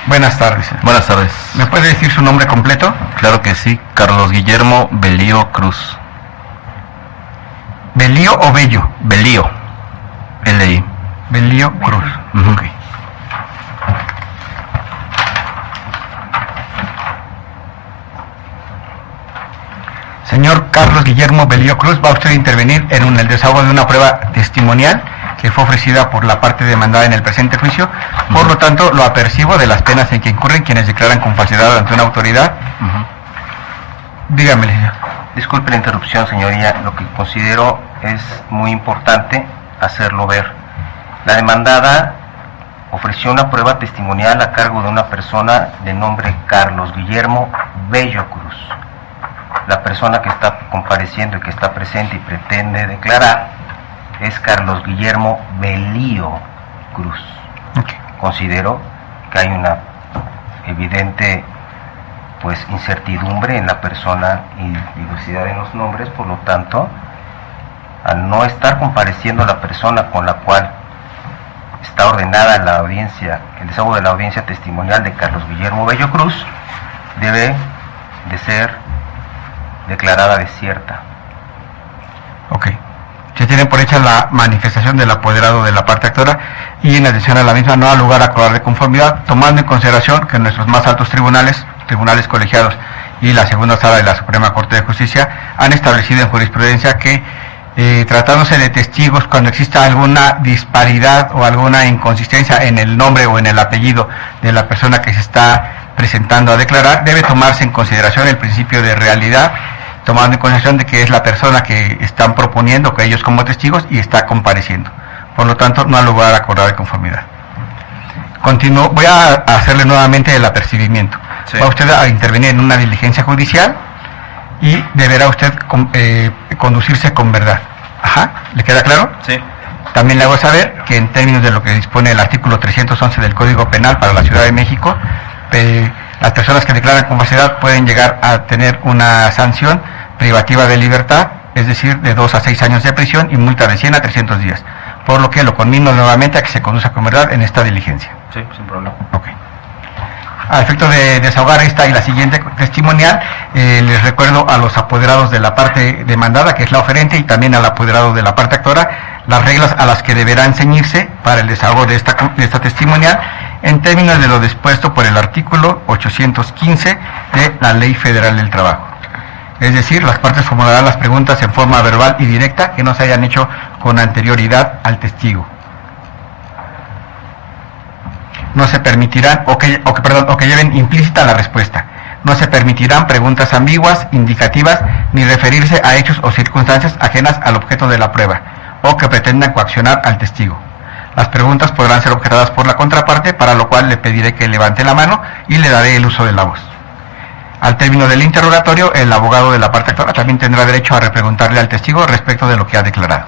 Buenas tardes. Buenas tardes. ¿Me puede decir su nombre completo? Claro que sí, Carlos Guillermo Belío Cruz. ¿Belío o Bello? Belío. L.I. Belío Cruz. Ok. Señor Carlos Guillermo Belío Cruz, va usted a intervenir en el desahogo de una prueba testimonial que fue ofrecida por la parte demandada en el presente juicio. Por lo tanto, lo apercibo de las penas en que incurren quienes declaran con falsedad ante una autoridad. Dígame, señor. Disculpe la interrupción, señoría. Lo que considero es muy importante hacerlo ver. La demandada ofreció una prueba testimonial a cargo de una persona de nombre Carlos Guillermo Bello Cruz. La persona que está compareciendo y que está presente y pretende declarar es Carlos Guillermo Belío Cruz. Okay. Considero que hay una evidente incertidumbre en la persona y diversidad en los nombres, por lo tanto, al no estar compareciendo la persona con la cual está ordenada la audiencia, el desahogo de la audiencia testimonial de Carlos Guillermo Bello Cruz, debe de ser declarada desierta. Ok. Se tiene por hecha la manifestación del apoderado de la parte actora y en adición a la misma no da lugar a acordar de conformidad, tomando en consideración que nuestros más altos tribunales colegiados y la segunda sala de la Suprema Corte de Justicia han establecido en jurisprudencia que tratándose de testigos, cuando exista alguna disparidad o alguna inconsistencia en el nombre o en el apellido de la persona que se está presentando a declarar, debe tomarse en consideración el principio de realidad, tomando en consideración de que es la persona que están proponiendo que ellos como testigos y está compareciendo. Por lo tanto, no ha lugar a acordar de conformidad. Continúo, voy a hacerle nuevamente el apercibimiento. Sí. Va usted a intervenir en una diligencia judicial y deberá usted conducirse con verdad. Ajá, ¿le queda claro? Sí. También le hago saber que en términos de lo que dispone el artículo 311 del Código Penal para la Ciudad de México, las personas que declaran con falsedad pueden llegar a tener una sanción privativa de libertad, es decir, de 2 a 6 años de prisión y multa de 100 a 300 días. Por lo que lo conmino nuevamente a que se conduzca con verdad en esta diligencia. Sí, sin problema. Ok. A efecto de desahogar esta y la siguiente testimonial, les recuerdo a los apoderados de la parte demandada, que es la oferente, y también al apoderado de la parte actora, las reglas a las que deberán ceñirse para el desahogo de esta testimonial, en términos de lo dispuesto por el artículo 815 de la Ley Federal del Trabajo. Es decir, las partes formularán las preguntas en forma verbal y directa que no se hayan hecho con anterioridad al testigo. No se permitirán, o que lleven implícita la respuesta. No se permitirán preguntas ambiguas, indicativas, ni referirse a hechos o circunstancias ajenas al objeto de la prueba, o que pretendan coaccionar al testigo. Las preguntas podrán ser objetadas por la contraparte, para lo cual le pediré que levante la mano y le daré el uso de la voz. Al término del interrogatorio, el abogado de la parte actora también tendrá derecho a repreguntarle al testigo respecto de lo que ha declarado.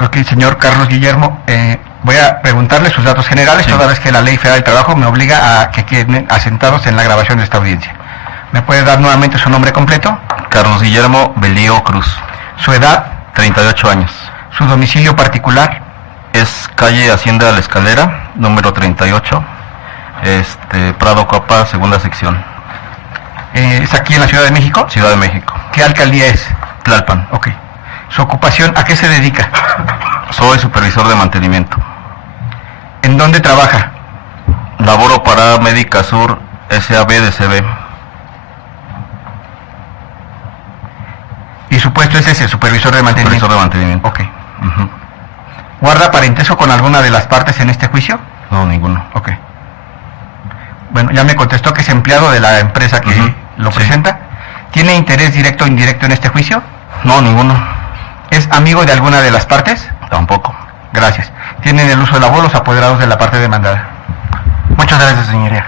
Ok, señor Carlos Guillermo, voy a preguntarle sus datos generales, toda vez que la Ley Federal del Trabajo me obliga a que queden asentados en la grabación de esta audiencia. ¿Me puede dar nuevamente su nombre completo? Carlos Guillermo Belío Cruz. Su edad, 38 años. su domicilio particular, Es calle Hacienda de la Escalera, número 38, Prado Coapa, segunda sección, ¿es aquí en la Ciudad de México? Ciudad de México. ¿Qué alcaldía es? Tlalpan. Ok. ¿Su ocupación a qué se dedica? Soy supervisor de mantenimiento. ¿En dónde trabaja? Laboro para Médica Sur SAB-DCB. ¿Y su puesto es ese, supervisor de mantenimiento? Supervisor de mantenimiento. Ok. Ujú. ¿Guarda parentesco con alguna de las partes en este juicio? No, ninguno. Ok. Bueno, ya me contestó que es empleado de la empresa que Ujú. lo Sí. presenta. ¿Tiene interés directo o indirecto en este juicio? No, ninguno. ¿Es amigo de alguna de las partes? Tampoco. Gracias. ¿Tienen el uso de la voz los apoderados de la parte demandada? Muchas gracias, señoría.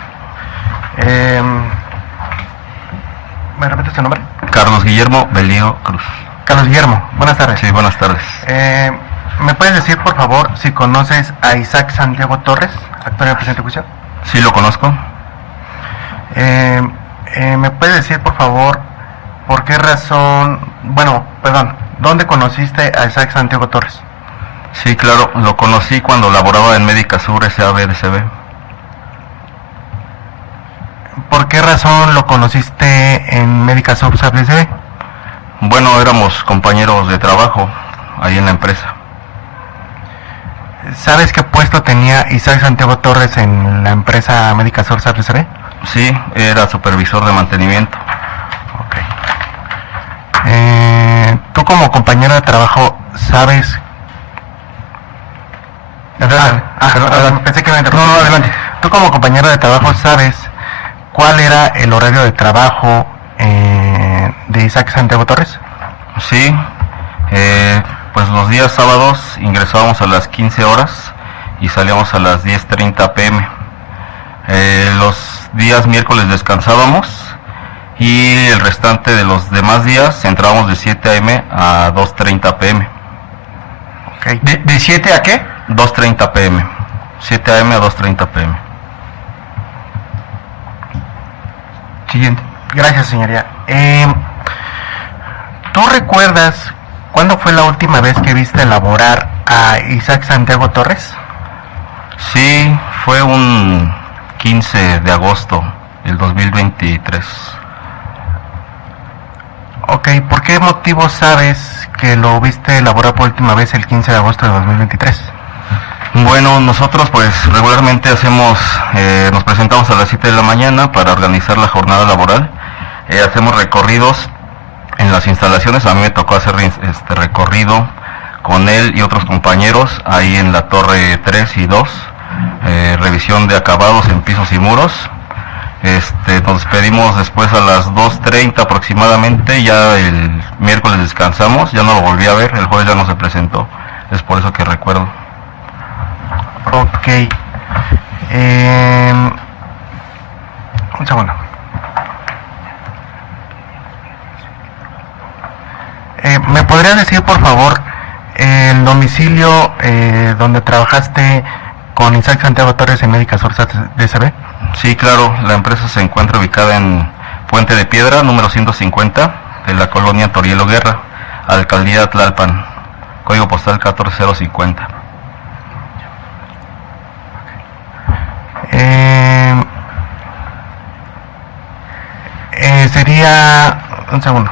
¿Me repite su nombre? Carlos Guillermo Belío Cruz. Carlos Guillermo, buenas tardes. Sí, buenas tardes. ¿Me puedes decir, por favor, si conoces a Isaac Santiago Torres, actor en el presente juicio? Sí, lo conozco. ¿Me puedes decir, por favor, por qué razón, dónde conociste a Isaac Santiago Torres? Sí, claro, lo conocí cuando laboraba en Médica Sur SAB-DCB. ¿Por qué razón lo conociste en Médica Sur SAB-DCB? Bueno, éramos compañeros de trabajo ahí en la empresa. ¿Sabes qué puesto tenía Isaac Santiago Torres en la empresa Médica Sur SAB-DCB? Sí, era supervisor de mantenimiento. Ok. Tú como compañero de trabajo, ¿sabes? Pensé que iba a interrumpir. No, adelante. Tú como compañero de trabajo, ¿sabes cuál era el horario de trabajo de Isaac Santiago Torres? Sí, pues los días sábados ingresábamos a las 15 horas y salíamos a las 10:30 p.m. Los días miércoles descansábamos y el restante de los demás días entrábamos de 7 a.m. a 2:30 p.m. Okay. ¿De 7 a qué? 2:30 p.m. 7 a.m. a 2:30 p.m. Siguiente. Gracias, señoría. ¿Tú recuerdas cuándo fue la última vez que viste laborar a Isaac Santiago Torres? Sí, fue un 15 de agosto del 2023. Ok, ¿por qué motivo sabes que lo viste laborar por última vez el 15 de agosto de 2023? Bueno, nosotros pues regularmente nos presentamos a las 7 de la mañana para organizar la jornada laboral. Hacemos recorridos en las instalaciones. A mí me tocó hacer este recorrido con él y otros compañeros ahí en la torre 3 y 2, revisión de acabados en pisos y muros. Nos despedimos después a las 2:30 aproximadamente. Ya el miércoles descansamos, ya no lo volví a ver, el jueves ya no se presentó, es por eso que recuerdo. Ok. Un segundo. ¿Me podrías decir, por favor, el domicilio donde trabajaste con Isaac Santiago Torres en Médica Sur DCB? Sí, claro, la empresa se encuentra ubicada en Puente de Piedra, número 150, de la colonia Torielo Guerra, alcaldía Tlalpan, código postal 14050. Sería... Un segundo.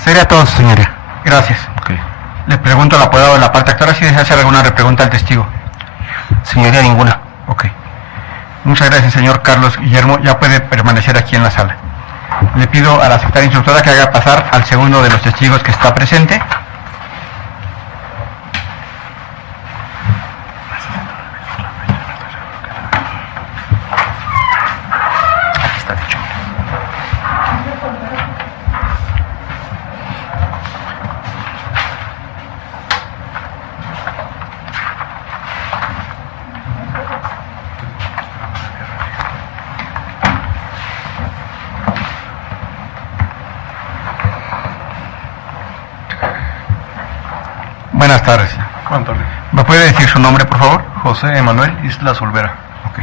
Sería todo, señoría. Gracias. Okay. Le pregunto al apoderado de la parte actora si desea hacer alguna repregunta al testigo. Señoría, ninguna. Ok. Muchas gracias, señor Carlos Guillermo. Ya puede permanecer aquí en la sala. Le pido a la secretaria instructora que haga pasar al segundo de los testigos que está presente. Aquí está, dicho. Buenas tardes. Buenas tardes. ¿Me puede decir su nombre, por favor? José Emanuel Islas Olvera. Ok.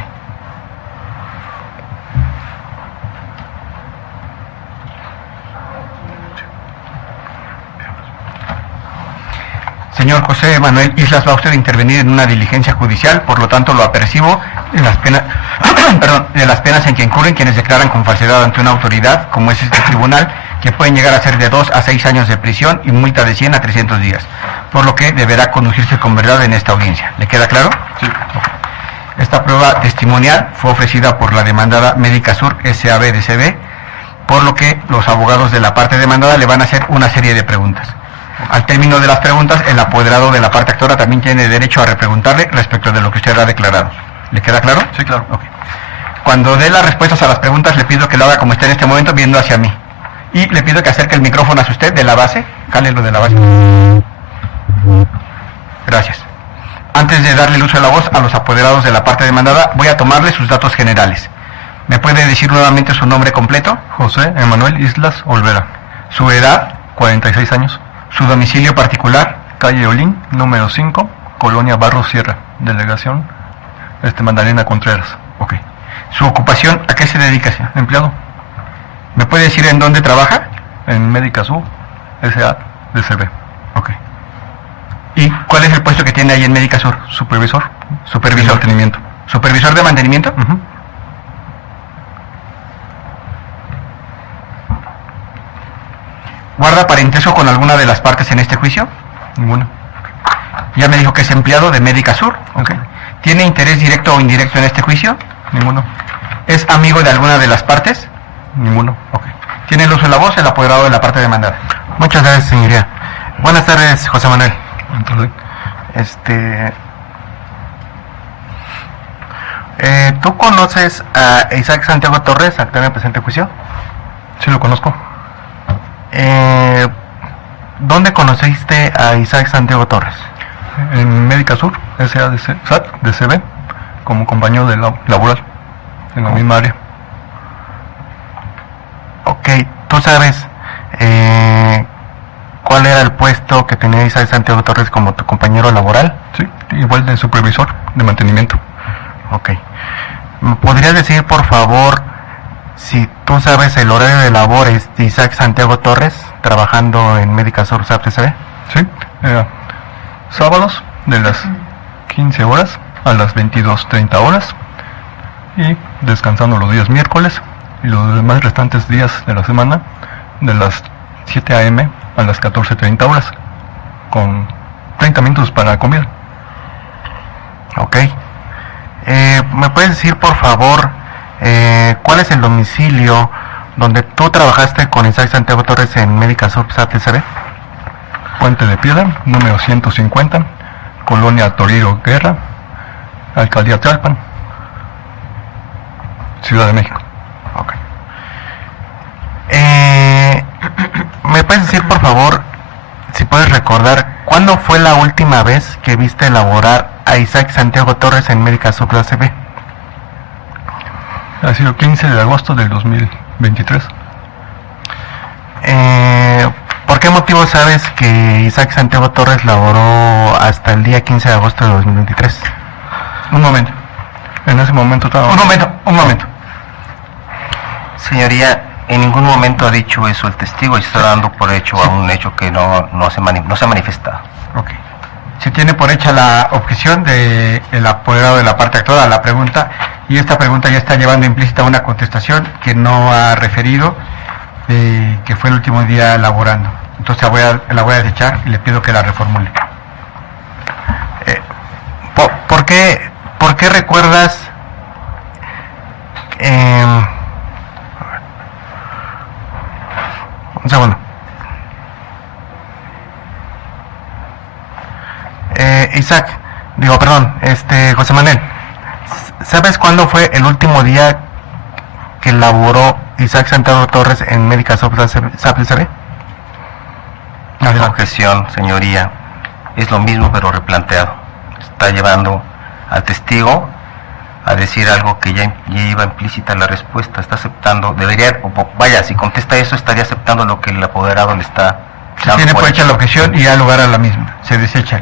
Señor José Manuel Islas, va usted a intervenir en una diligencia judicial, por lo tanto lo apercibo de las penas, de las penas en que incurren quienes declaran con falsedad ante una autoridad, como es este tribunal, que pueden llegar a ser de 2 a 6 años de prisión y multa de 100 a 300 días, por lo que deberá conducirse con verdad en esta audiencia. ¿Le queda claro? Sí. Esta prueba testimonial fue ofrecida por la demandada Médica Sur SAB-DCB, por lo que los abogados de la parte demandada le van a hacer una serie de preguntas. Al término de las preguntas, el apoderado de la parte actora también tiene derecho a repreguntarle respecto de lo que usted ha declarado. ¿Le queda claro? Sí, claro. Ok. Cuando dé las respuestas a las preguntas, le pido que lo haga como está en este momento, viendo hacia mí. Y le pido que acerque el micrófono hacia usted de la base. Jálelo de la base. Gracias. Antes de darle el uso de la voz a los apoderados de la parte demandada, voy a tomarle sus datos generales. ¿Me puede decir nuevamente su nombre completo? José Emanuel Islas Olvera. Su edad, 46 años. su domicilio particular, Calle Olín, número 5, Colonia Barros Sierra, Delegación Magdalena Contreras. ok. Su ocupación, ¿a qué se dedica, señor? Empleado ¿Me puede decir en dónde trabaja? en Médica Sur, SADCB. Ok. ¿Y cuál es el puesto que tiene ahí en Médica Sur? Supervisor. Supervisor. De mantenimiento. ¿Supervisor de mantenimiento? Ujú. ¿Guarda parentesco con alguna de las partes en este juicio? Ninguno. Ya me dijo que es empleado de Médica Sur. Ok. ¿Tiene interés directo o indirecto en este juicio? Ninguno. ¿Es amigo de alguna de las partes? Ninguno. Ok. ¿Tiene el uso de la voz el apoderado de la parte demandada? Muchas gracias, señoría. Buenas tardes, José Manuel. Entonces, ¿Tú conoces a Isaac Santiago Torres, actor en el presente juicio? sí lo conozco. ¿Dónde conociste a Isaac Santiago Torres? En Médica Sur, SADCB, como compañero de laboral, en la misma área. Ok, ¿tú sabes cuál era el puesto que tenía Isaac Santiago Torres como tu compañero laboral? Sí, igual de supervisor de mantenimiento. Ok. ¿Me podrías decir, por favor, si tú sabes el horario de labores de Isaac Santiago Torres trabajando en Médica Sur SADCB? Sí, sábados de las 15 horas a las 22:30 horas y descansando los días miércoles y los demás restantes días de la semana de las 7 a.m. a las 14:30 horas con 30 minutos para comida. Ok. ¿Me puedes decir, por favor, cuál es el domicilio donde tú trabajaste con Isaac Santiago Torres en Médica Sur SADCB? Puente de Piedra, número 150, Colonia Toriro Guerra, Alcaldía Tlalpan, Ciudad de México. Ok. ¿Me puedes decir, por favor, si puedes recordar, cuándo fue la última vez que viste laborar a Isaac Santiago Torres en Médica Sur SADCB? Ha sido 15 de agosto del 2023. ¿Por qué motivo sabes que Isaac Santiago Torres laboró hasta el día 15 de agosto de 2023? Un momento. En ese momento estaba... Un momento. Señoría, en ningún momento ha dicho eso el testigo y se está dando por hecho a un hecho que no se ha manifestado. Ok. Se tiene por hecha la objeción del apoderado de la parte actora a la pregunta, y esta pregunta ya está llevando implícita una contestación que no ha referido que fue el último día laborando. Entonces la voy a desechar y le pido que la reformule. ¿Por qué recuerdas un segundo? José Manuel, ¿sabes cuándo fue el último día que laboró Isaac Santiago Torres en Médica Sur SADCB? La objeción, señoría, es lo mismo pero replanteado. Está llevando al testigo a decir algo que ya iba implícita en la respuesta. Está aceptando, si contesta eso, estaría aceptando lo que el apoderado le está Se tiene por hecha la objeción y da lugar a la misma. Se desecha.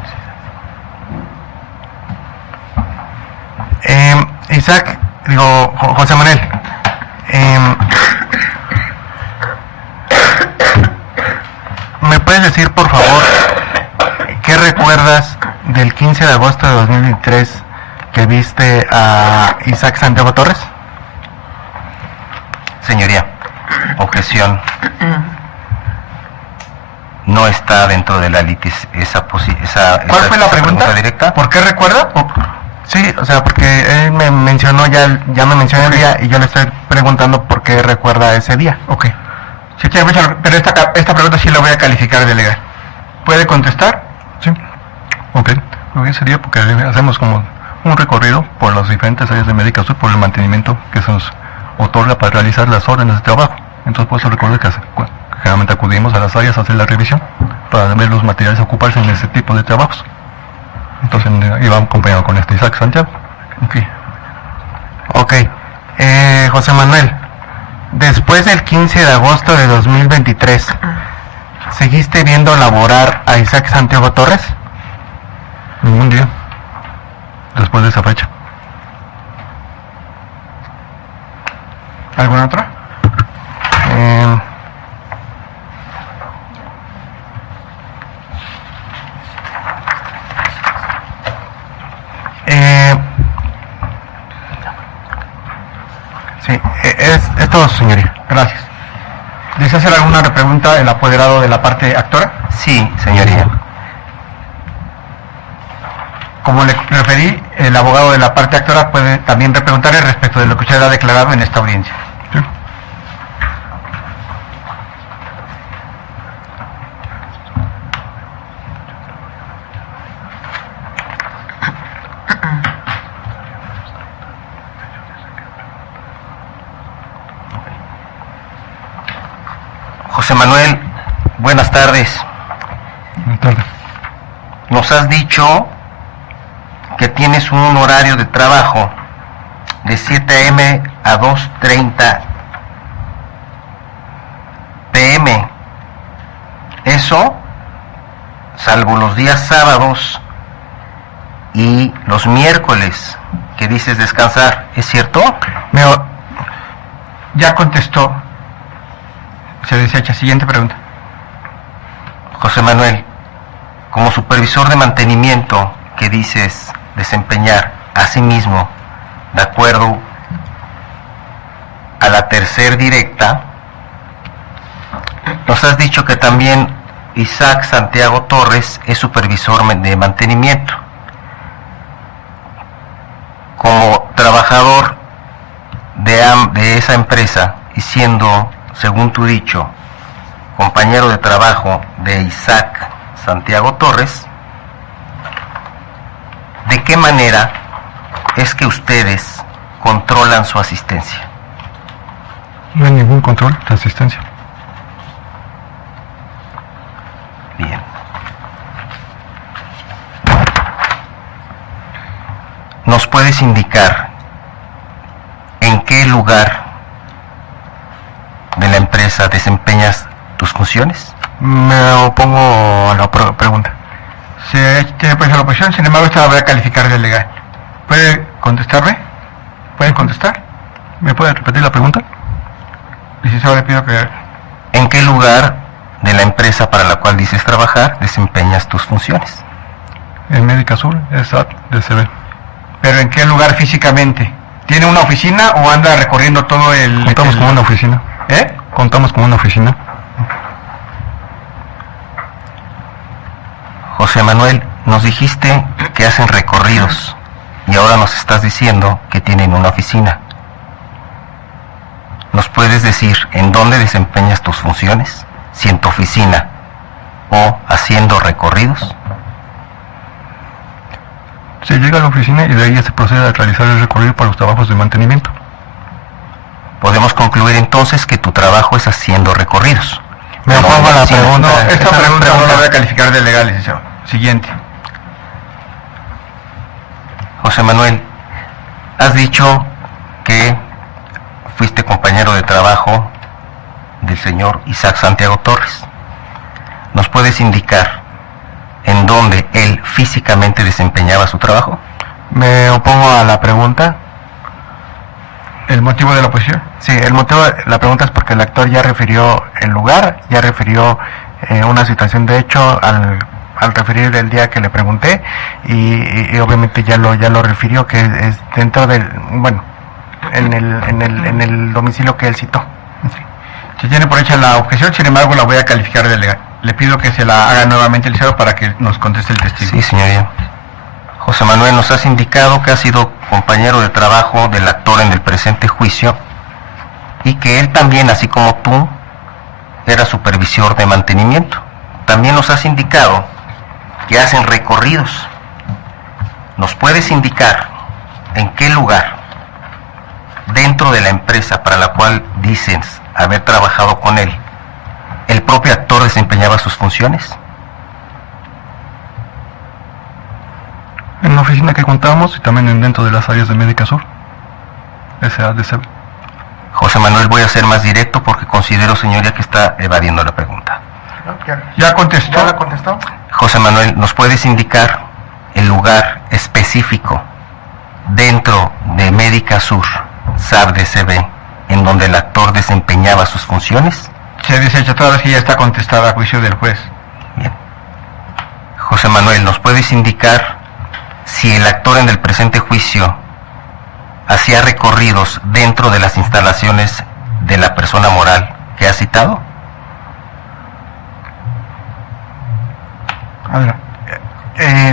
Isaac, José Manuel, ¿me puedes decir, por favor, qué recuerdas del 15 de agosto de 2023 que viste a Isaac Santiago Torres? Señoría, objeción. No está dentro de la litis esa ¿Cuál fue la pregunta directa? ¿Por qué recuerda? Sí, o sea, porque él me mencionó ya me mencionó el día y yo le estoy preguntando por qué recuerda ese día. Ok. Sí, pero esta pregunta sí la voy a calificar de legal. ¿Puede contestar? Sí. Ok. Lo que sería porque hacemos como un recorrido por las diferentes áreas de Médica Sur por el mantenimiento que se nos otorga para realizar las órdenes de trabajo. Entonces, por eso recuerdo que generalmente acudimos a las áreas a hacer la revisión para ver los materiales a ocuparse en ese tipo de trabajos. Entonces iba acompañado con Isaac Santiago. Ok. José Manuel, después del 15 de agosto de 2023, ¿seguiste viendo laborar a Isaac Santiago Torres? Ningún día. Después de esa fecha. ¿Alguna otra? Sí, es todo, señoría. Gracias. ¿Desea hacer alguna pregunta el apoderado de la parte actora? Sí, señoría. Como le referí, el abogado de la parte actora puede también repreguntarle respecto de lo que usted ha declarado en esta audiencia. Sí. José Manuel, buenas tardes. Buenas tardes. Nos has dicho que tienes un horario de trabajo de 7 a.m. a 2:30 p.m. Eso, salvo los días sábados y los miércoles que dices descansar, ¿es cierto? Ya contestó. Se desecha. Siguiente pregunta. José Manuel, como supervisor de mantenimiento que dices desempeñar, asimismo, de acuerdo a la tercer directa, nos has dicho que también Isaac Santiago Torres es supervisor de mantenimiento. Como trabajador de esa empresa y siendo, según tu dicho, compañero de trabajo de Isaac Santiago Torres, ¿de qué manera es que ustedes controlan su asistencia? No hay ningún control de asistencia. Bien. ¿Nos puedes indicar en qué lugar de la empresa desempeñas tus funciones? Me opongo a la pregunta. Se tiene pues la oposición, sin embargo, esta la voy a calificar de legal. ¿Puede contestarme? ¿Pueden contestar? ¿Me pueden repetir la pregunta? Licenciado, le pido que... ¿En qué lugar de la empresa para la cual dices trabajar desempeñas tus funciones? En Médica Sur, es DCB. ¿Pero en qué lugar físicamente? ¿Tiene una oficina o anda recorriendo todo el...? Contamos con una oficina. ¿Eh? Contamos con una oficina. José Manuel, nos dijiste que hacen recorridos y ahora nos estás diciendo que tienen una oficina. ¿Nos puedes decir en dónde desempeñas tus funciones? Si en tu oficina o haciendo recorridos. Se llega a la oficina y de ahí se procede a realizar el recorrido para los trabajos de mantenimiento. Podemos concluir entonces que tu trabajo es haciendo recorridos. Me opongo a la pregunta. No, esta pregunta no la voy a calificar de legal, licenciado. Siguiente. José Manuel, has dicho que fuiste compañero de trabajo del señor Isaac Santiago Torres. ¿nos puedes indicar en dónde él físicamente desempeñaba su trabajo? Me opongo a la pregunta. ¿El motivo de la oposición? Sí, el motivo de la pregunta es porque el actor ya refirió el lugar, ya refirió una situación de hecho al referir el día que le pregunté y obviamente ya lo refirió, que es dentro del, bueno, en el domicilio que él citó. Sí. Se tiene por hecha la objeción, sin embargo la voy a calificar de legal. Le pido que se la haga nuevamente el licenciado para que nos conteste el testigo. Sí, señoría. José Manuel, nos has indicado que ha sido compañero de trabajo del actor en el presente juicio y que él también, así como tú, era supervisor de mantenimiento. También nos has indicado que hacen recorridos. ¿Nos puedes indicar en qué lugar, dentro de la empresa para la cual dices haber trabajado con él, el propio actor desempeñaba sus funciones? En la oficina que contamos y también dentro de las áreas de Médica Sur, SADCB. José Manuel, voy a ser más directo porque considero, señoría, que está evadiendo la pregunta. ¿Ya contestó? ¿Ya la contestó? José Manuel, ¿nos puedes indicar el lugar específico dentro de Médica Sur, SADCB, en donde el actor desempeñaba sus funciones? Se desecha toda vez que ya está contestada a juicio del juez. Bien. José Manuel, ¿nos puedes indicar si el actor en el presente juicio hacía recorridos dentro de las instalaciones de la persona moral que ha citado?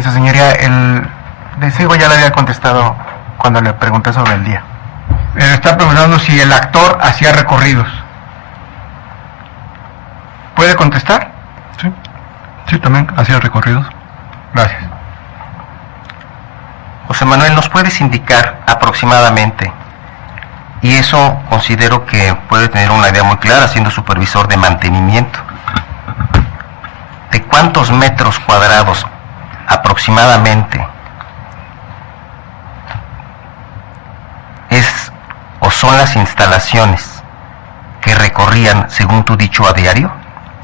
Su señoría, el testigo ya le había contestado cuando le pregunté sobre el día. Pero está preguntando si el actor hacía recorridos. ¿Puede contestar? Sí, sí, también hacía recorridos. Gracias. José Manuel, ¿nos puedes indicar aproximadamente, y eso considero que puede tener una idea muy clara siendo supervisor de mantenimiento, de cuántos metros cuadrados aproximadamente es o son las instalaciones que recorrían, según tu dicho, a diario?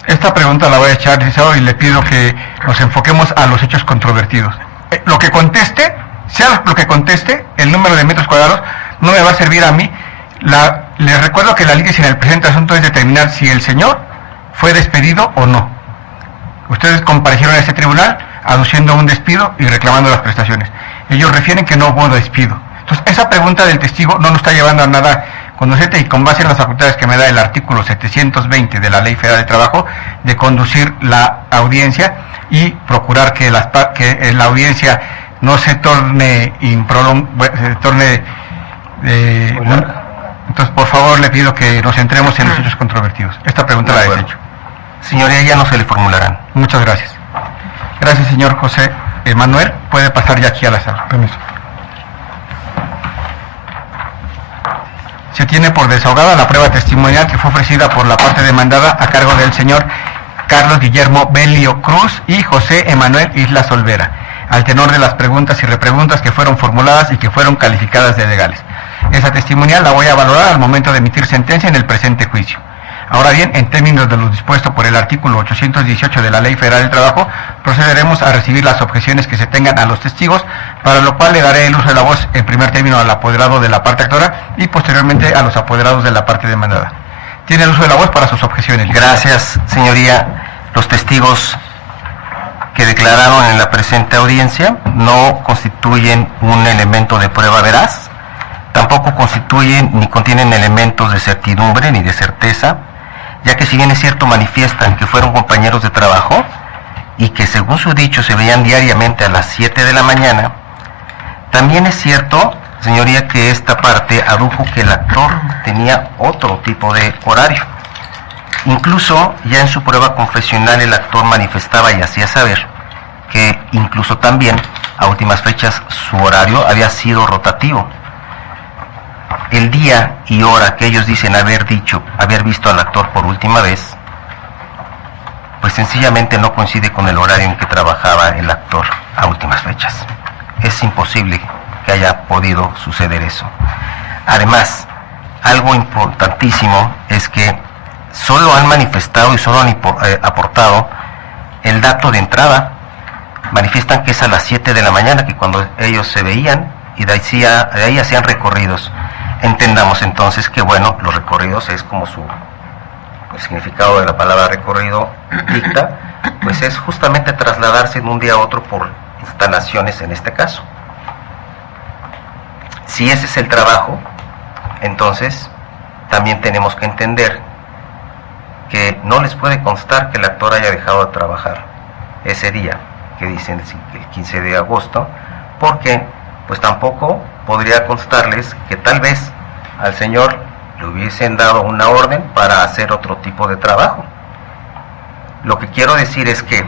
Esta pregunta la voy a echar, licenciado, y le pido que nos enfoquemos a los hechos controvertidos. Lo que conteste, sea lo que conteste, el número de metros cuadrados no me va a servir a mí. Les recuerdo que la litis en el presente asunto es determinar si el señor fue despedido o no. Ustedes comparecieron a este tribunal aduciendo un despido y reclamando las prestaciones. Ellos refieren que no hubo despido. Entonces, esa pregunta del testigo no nos está llevando a nada conducente, y con base en las facultades que me da el artículo 720 de la Ley Federal de Trabajo, de conducir la audiencia y procurar que la audiencia no se torne entonces, por favor, le pido que nos centremos en los hechos controvertidos. Esta pregunta la desecho. Señoría, ya no se le formularán. Muchas gracias. Gracias, señor José Manuel. Puede pasar ya aquí a la sala. Permiso. Se tiene por desahogada la prueba testimonial que fue ofrecida por la parte demandada a cargo del señor Carlos Guillermo Belio Cruz y José Emanuel Islas Olvera, al tenor de las preguntas y repreguntas que fueron formuladas y que fueron calificadas de legales. Esa testimonial la voy a valorar al momento de emitir sentencia en el presente juicio. Ahora bien, en términos de lo dispuesto por el artículo 818 de la Ley Federal del Trabajo, procederemos a recibir las objeciones que se tengan a los testigos, para lo cual le daré el uso de la voz en primer término al apoderado de la parte actora y posteriormente a los apoderados de la parte demandada. Tiene el uso de la voz para sus objeciones. Gracias, señoría. Los testigos que declararon en la presente audiencia no constituyen un elemento de prueba veraz, tampoco constituyen ni contienen elementos de certidumbre ni de certeza, ya que si bien es cierto manifiestan que fueron compañeros de trabajo y que según su dicho se veían diariamente a las 7 de la mañana, también es cierto, señoría, que esta parte adujo que el actor tenía otro tipo de horario. Incluso ya en su prueba confesional el actor manifestaba y hacía saber que incluso también a últimas fechas su horario había sido rotativo. El día y hora que ellos dicen haber visto al actor por última vez, pues sencillamente no coincide con el horario en que trabajaba el actor a últimas fechas. Es imposible que haya podido suceder eso. Además, algo importantísimo es que solo han manifestado y solo han aportado el dato de entrada. Manifiestan que es a las 7 de la mañana, que cuando ellos se veían, y de ahí hacían recorridos. Entendamos entonces que, bueno, los recorridos es como el significado de la palabra recorrido dicta, pues es justamente trasladarse de un día a otro por instalaciones en este caso. Si ese es el trabajo, entonces también tenemos que entender que no les puede constar que el actor haya dejado de trabajar ese día, que dicen el 15 de agosto, porque pues tampoco podría constarles que tal vez al señor le hubiesen dado una orden para hacer otro tipo de trabajo. Lo que quiero decir es que,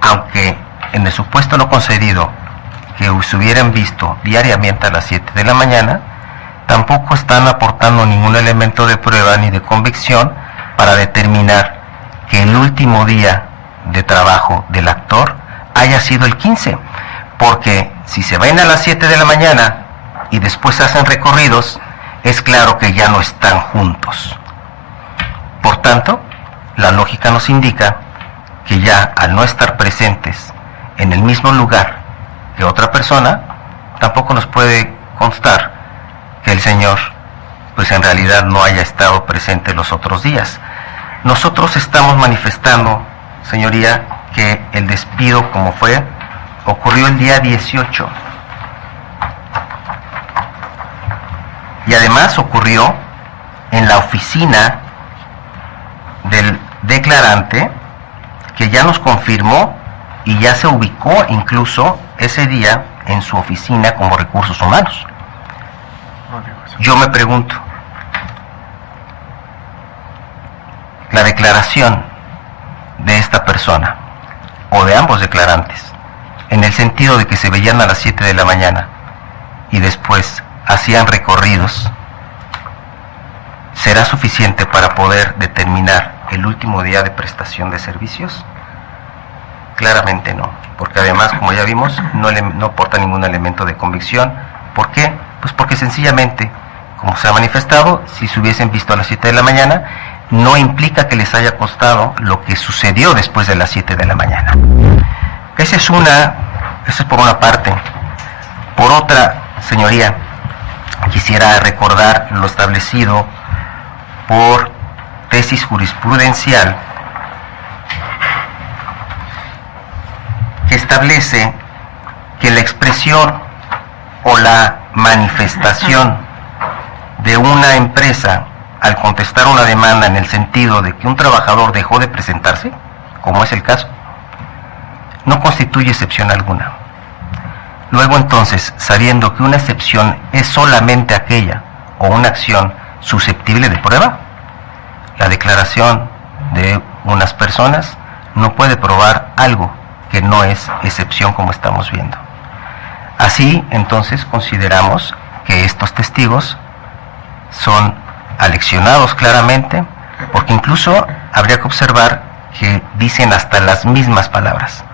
aunque en el supuesto no concedido que se hubieran visto diariamente a las 7 de la mañana, tampoco están aportando ningún elemento de prueba ni de convicción para determinar que el último día de trabajo del actor haya sido el 15, porque si se ven a las 7 de la mañana y después hacen recorridos, es claro que ya no están juntos. Por tanto, la lógica nos indica que ya al no estar presentes en el mismo lugar que otra persona, tampoco nos puede constar que el señor pues en realidad no haya estado presente los otros días. Nosotros estamos manifestando, señoría, que el despido, como fue, ocurrió el día 18. Y además ocurrió en la oficina del declarante, que ya nos confirmó y ya se ubicó incluso ese día en su oficina como Recursos Humanos. Yo me pregunto, la declaración de esta persona, o de ambos declarantes, en el sentido de que se veían a las 7 de la mañana y después hacían recorridos, ¿será suficiente para poder determinar el último día de prestación de servicios? Claramente no, porque además, como ya vimos, no aporta ningún elemento de convicción. ¿Por qué? Pues porque sencillamente, como se ha manifestado, si se hubiesen visto a las 7 de la mañana, no implica que les haya costado lo que sucedió después de las 7 de la mañana. Eso es por una parte. Por otra, señoría, quisiera recordar lo establecido por tesis jurisprudencial, que establece que la expresión o la manifestación de una empresa al contestar una demanda en el sentido de que un trabajador dejó de presentarse, como es el caso, no constituye excepción alguna. Luego entonces, sabiendo que una excepción es solamente aquella o una acción susceptible de prueba, la declaración de unas personas no puede probar algo que no es excepción, como estamos viendo. Así, entonces, consideramos que estos testigos son aleccionados claramente, porque incluso habría que observar que dicen hasta las mismas palabras.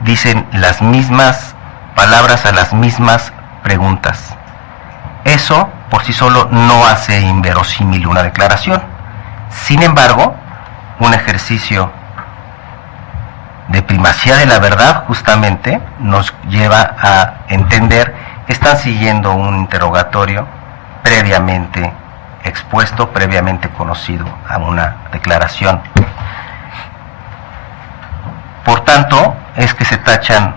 Dicen las mismas palabras a las mismas preguntas. Eso por sí solo no hace inverosímil una declaración. Sin embargo, un ejercicio de primacía de la verdad justamente nos lleva a entender que están siguiendo un interrogatorio previamente expuesto, previamente conocido a una declaración. Por tanto, es que se tachan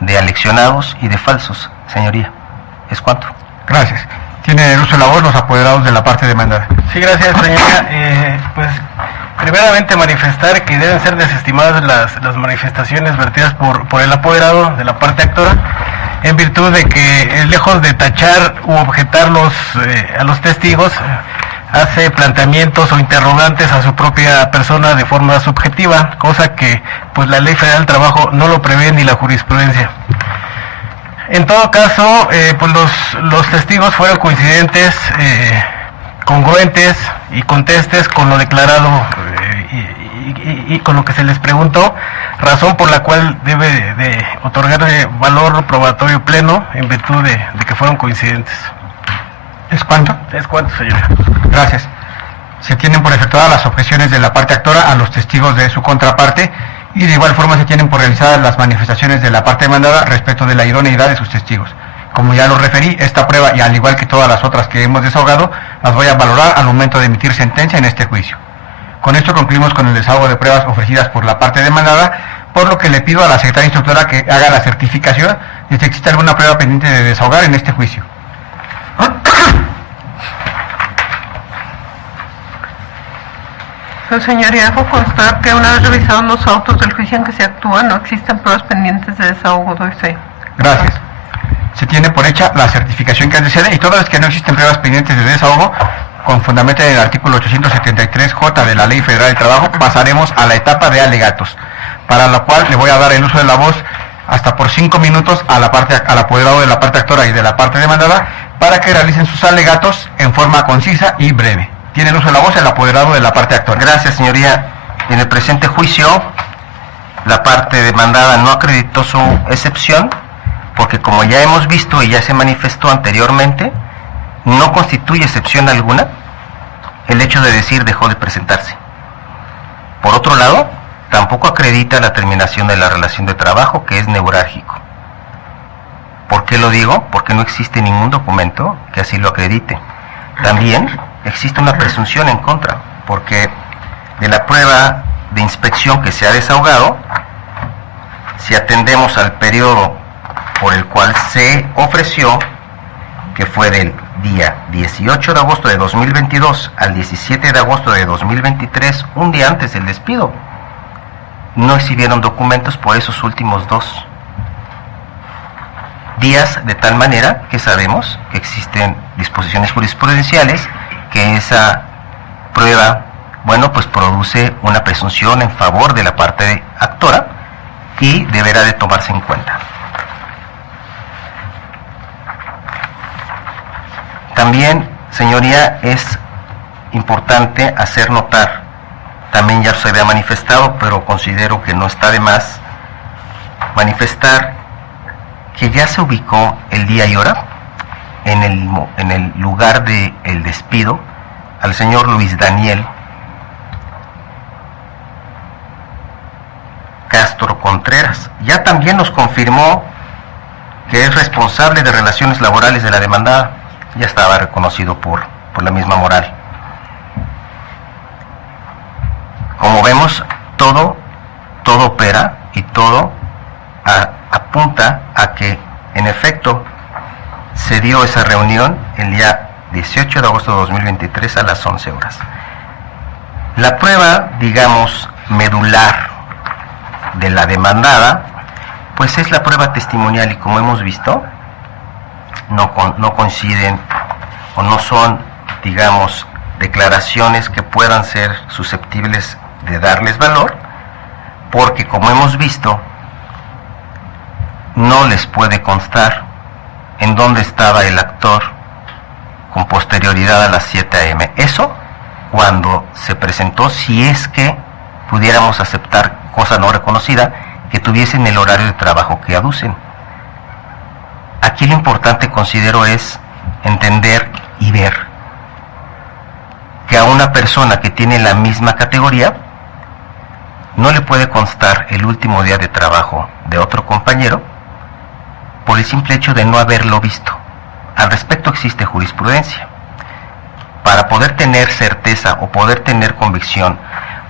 de aleccionados y de falsos, señoría. ¿Es cuanto? Gracias. Tiene el uso de la voz los apoderados de la parte demandada. Sí, gracias, señoría. Pues, primeramente manifestar que deben ser desestimadas las manifestaciones vertidas por el apoderado de la parte actora, en virtud de que, lejos de tachar u objetar a los testigos, hace planteamientos o interrogantes a su propia persona de forma subjetiva, cosa que pues la Ley Federal del Trabajo no lo prevé ni la jurisprudencia. En todo caso, pues los testigos fueron coincidentes, congruentes y contestes con lo declarado y con lo que se les preguntó, razón por la cual debe de otorgarle valor probatorio pleno en virtud de que fueron coincidentes. ¿Es cuánto? Es cuánto, señora. Gracias. Se tienen por efectuadas las objeciones de la parte actora a los testigos de su contraparte y de igual forma se tienen por realizadas las manifestaciones de la parte demandada respecto de la idoneidad de sus testigos. Como ya lo referí, esta prueba, y al igual que todas las otras que hemos desahogado, las voy a valorar al momento de emitir sentencia en este juicio. Con esto concluimos con el desahogo de pruebas ofrecidas por la parte demandada, por lo que le pido a la secretaria instructora que haga la certificación de si existe alguna prueba pendiente de desahogar en este juicio. Su señoría, hago constar que una vez revisados los autos del juicio en que se actúa, no existen pruebas pendientes de desahogo. Doy fe. Gracias. Se tiene por hecha la certificación que antecede y todas las que no existen pruebas pendientes de desahogo, con fundamento en el artículo 873J de la Ley Federal del Trabajo, pasaremos a la etapa de alegatos, para lo cual le voy a dar el uso de la voz hasta por 5 minutos al apoderado de la parte actora y de la parte demandada para que realicen sus alegatos en forma concisa y breve. Tiene el uso de la voz el apoderado de la parte actora. Gracias, señoría. En el presente juicio, la parte demandada no acreditó su excepción, porque como ya hemos visto y ya se manifestó anteriormente, no constituye excepción alguna el hecho de decir dejó de presentarse. Por otro lado, tampoco acredita la terminación de la relación de trabajo, que es neurálgico. ¿Por qué lo digo? Porque no existe ningún documento que así lo acredite. También existe una presunción en contra, porque de la prueba de inspección que se ha desahogado, si atendemos al periodo por el cual se ofreció, que fue del día 18 de agosto de 2022 al 17 de agosto de 2023, un día antes del despido, no exhibieron documentos por esos últimos 2 días, de tal manera que sabemos que existen disposiciones jurisprudenciales que esa prueba, bueno, pues produce una presunción en favor de la parte actora y deberá de tomarse en cuenta. También, señoría, es importante hacer notar, también ya se había manifestado, pero considero que no está de más manifestar que ya se ubicó el día y hora en el lugar del despido al señor Luis Daniel Castro Contreras. Ya también nos confirmó que es responsable de relaciones laborales de la demandada. Ya estaba reconocido por la misma moral. Como vemos, todo opera y todo apunta a que, en efecto, se dio esa reunión el día 18 de agosto de 2023 a las 11 horas. La prueba, digamos, medular de la demandada, pues es la prueba testimonial, y como hemos visto, no coinciden o no son, digamos, declaraciones que puedan ser susceptibles de darles valor, porque como hemos visto, no les puede constar en dónde estaba el actor con posterioridad a las 7 a.m. Eso cuando se presentó, si es que pudiéramos aceptar cosa no reconocida, que tuviesen el horario de trabajo que aducen. Aquí lo importante, considero, es entender y ver que a una persona que tiene la misma categoría no le puede constar el último día de trabajo de otro compañero por el simple hecho de no haberlo visto. Al respecto existe jurisprudencia. Para poder tener certeza o poder tener convicción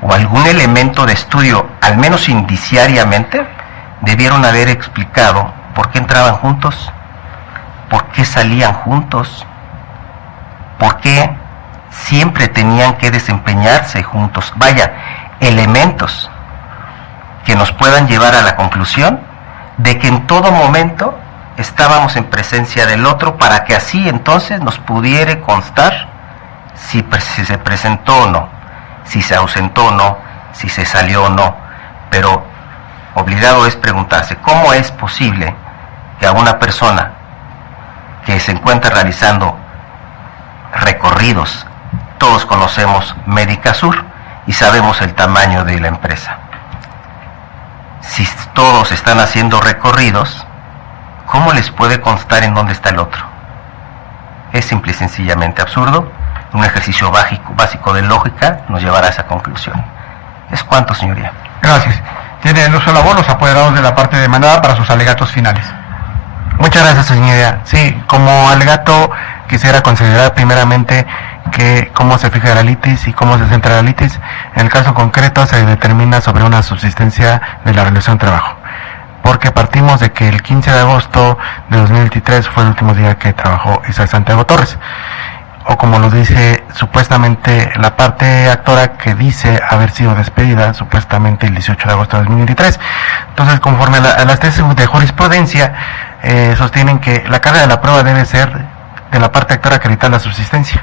o algún elemento de estudio, al menos indiciariamente, debieron haber explicado por qué entraban juntos, por qué salían juntos, por qué siempre tenían que desempeñarse juntos. Vaya, elementos que nos puedan llevar a la conclusión de que en todo momento estábamos en presencia del otro, para que así entonces nos pudiera constar si se presentó o no, si se ausentó o no, si se salió o no. Pero obligado es preguntarse, ¿cómo es posible que a una persona que se encuentra realizando recorridos, todos conocemos Médica Sur y sabemos el tamaño de la empresa, si todos están haciendo recorridos, ¿cómo les puede constar en dónde está el otro? Es simple y sencillamente absurdo, un ejercicio básico de lógica, nos llevará a esa conclusión. Es cuanto, señoría. Gracias. Tiene el uso de la voz los apoderados de la parte demandada para sus alegatos finales. Muchas gracias, señoría. Sí, como alegato quisiera considerar primeramente que cómo se fija la litis y cómo se centra la litis. En el caso concreto se determina sobre una subsistencia de la relación de trabajo, porque partimos de que el 15 de agosto de 2023 fue el último día que trabajó Isaac Santiago Torres, o como lo dice supuestamente la parte actora, que dice haber sido despedida supuestamente el 18 de agosto de 2023. Entonces, conforme a las tesis de jurisprudencia, sostienen que la carga de la prueba debe ser de la parte actora acreditar la subsistencia.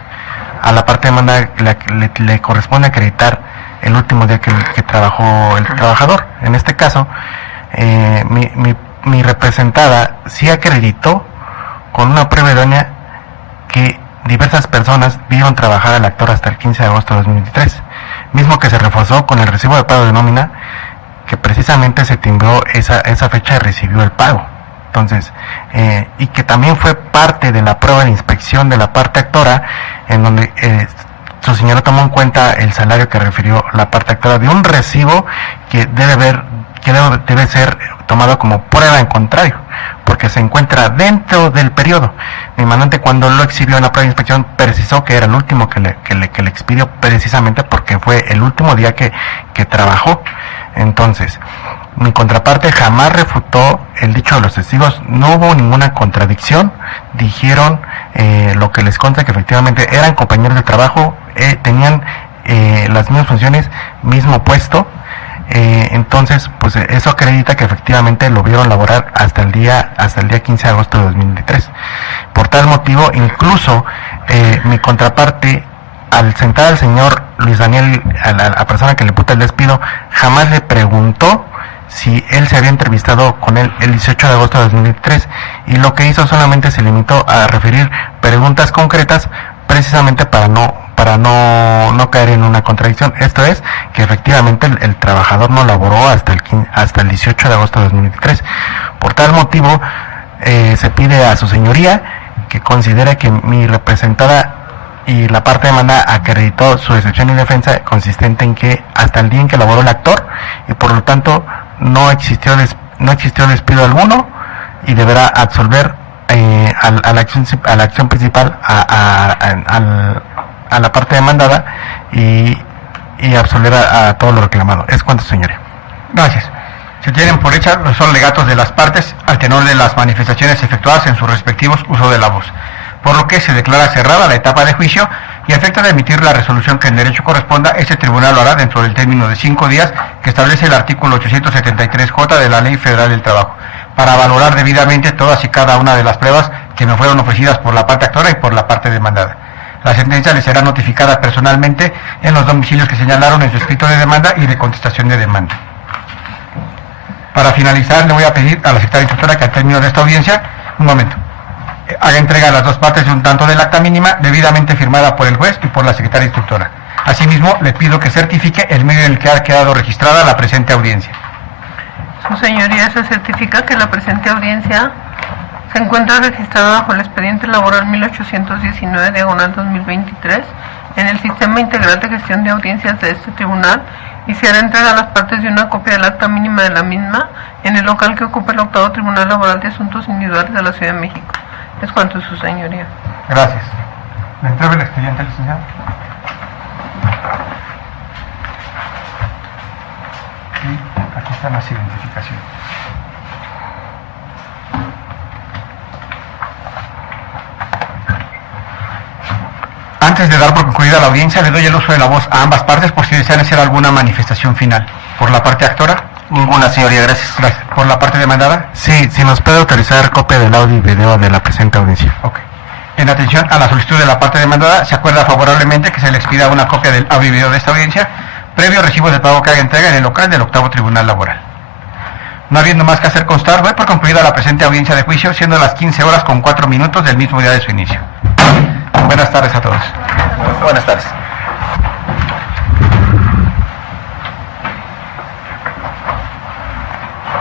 A la parte demandada le corresponde acreditar el último día que trabajó el trabajador. En este caso, mi representada sí acreditó con una prueba idónea que diversas personas vieron trabajar al actor hasta el 15 de agosto de 2023, mismo que se reforzó con el recibo de pago de nómina, que precisamente se timbró esa fecha y recibió el pago. Entonces, y que también fue parte de la prueba de inspección de la parte actora, en donde su señora tomó en cuenta el salario que refirió la parte actora de un recibo que debe ser tomado como prueba en contrario, porque se encuentra dentro del periodo. Mi mandante, cuando lo exhibió en la prueba de inspección, precisó que era el último que le expidió, precisamente porque fue el último día que trabajó. Entonces, mi contraparte jamás refutó el dicho de los testigos, no hubo ninguna contradicción, dijeron lo que les consta, que efectivamente eran compañeros de trabajo, tenían las mismas funciones, mismo puesto. Entonces, pues eso acredita que efectivamente lo vieron laborar hasta el día 15 de agosto de 2023. Por tal motivo, incluso mi contraparte, al sentar al señor Luis Daniel, a la persona que le imputa el despido, jamás le preguntó si él se había entrevistado con él el 18 de agosto de 2023, y lo que hizo solamente se limitó a referir preguntas concretas, precisamente para no caer en una contradicción. Esto es, que efectivamente el trabajador no laboró hasta el 18 de agosto de 2023. Por tal motivo, se pide a su señoría que considere que mi representada y la parte demandada acreditó su excepción y defensa, consistente en que hasta el día en que laboró el actor, y por lo tanto no existió despido alguno, y deberá absolver a la acción principal, a la parte demandada, y absolver a todo lo reclamado. Es cuanto, señoría. Gracias. Se tienen por hecha los alegatos de las partes al tenor de las manifestaciones efectuadas en sus respectivos usos de la voz, por lo que se declara cerrada la etapa de juicio, y a efecto de emitir la resolución que en derecho corresponda, este tribunal lo hará dentro del término de 5 días que establece el artículo 873J de la Ley Federal del Trabajo, para valorar debidamente todas y cada una de las pruebas que me fueron ofrecidas por la parte actora y por la parte demandada. La sentencia les será notificada personalmente en los domicilios que señalaron en su escrito de demanda y de contestación de demanda. Para finalizar, le voy a pedir a la secretaria instructora que al término de esta audiencia, un momento, haga entrega a las dos partes de un tanto del acta mínima debidamente firmada por el juez y por la secretaria instructora. Asimismo, le pido que certifique el medio en el que ha quedado registrada la presente audiencia. Su señoría, se certifica que la presente audiencia se encuentra registrada bajo el expediente laboral 1819/2023 en el Sistema Integral de Gestión de Audiencias de este tribunal, y se hará entrega a las partes de una copia del acta mínima de la misma en el local que ocupa el octavo Tribunal Laboral de Asuntos Individuales de la Ciudad de México. Es cuanto, su señoría. Gracias. ¿Le entrego el expediente, licenciado? Y aquí están las identificaciones. Antes de dar por concluida la audiencia, le doy el uso de la voz a ambas partes por si desean hacer alguna manifestación final. Por la parte actora. Ninguna, señoría, gracias. Gracias. ¿Por la parte demandada? Sí, si nos puede autorizar copia del audio y video de la presente audiencia. Ok. En atención a la solicitud de la parte demandada, se acuerda favorablemente que se le expida una copia del audio y video de esta audiencia, previo recibo de pago que haga entrega en el local del octavo Tribunal Laboral. No habiendo más que hacer constar, doy por concluida la presente audiencia de juicio, siendo las 15:04 del mismo día de su inicio. Buenas tardes a todos. Buenas tardes.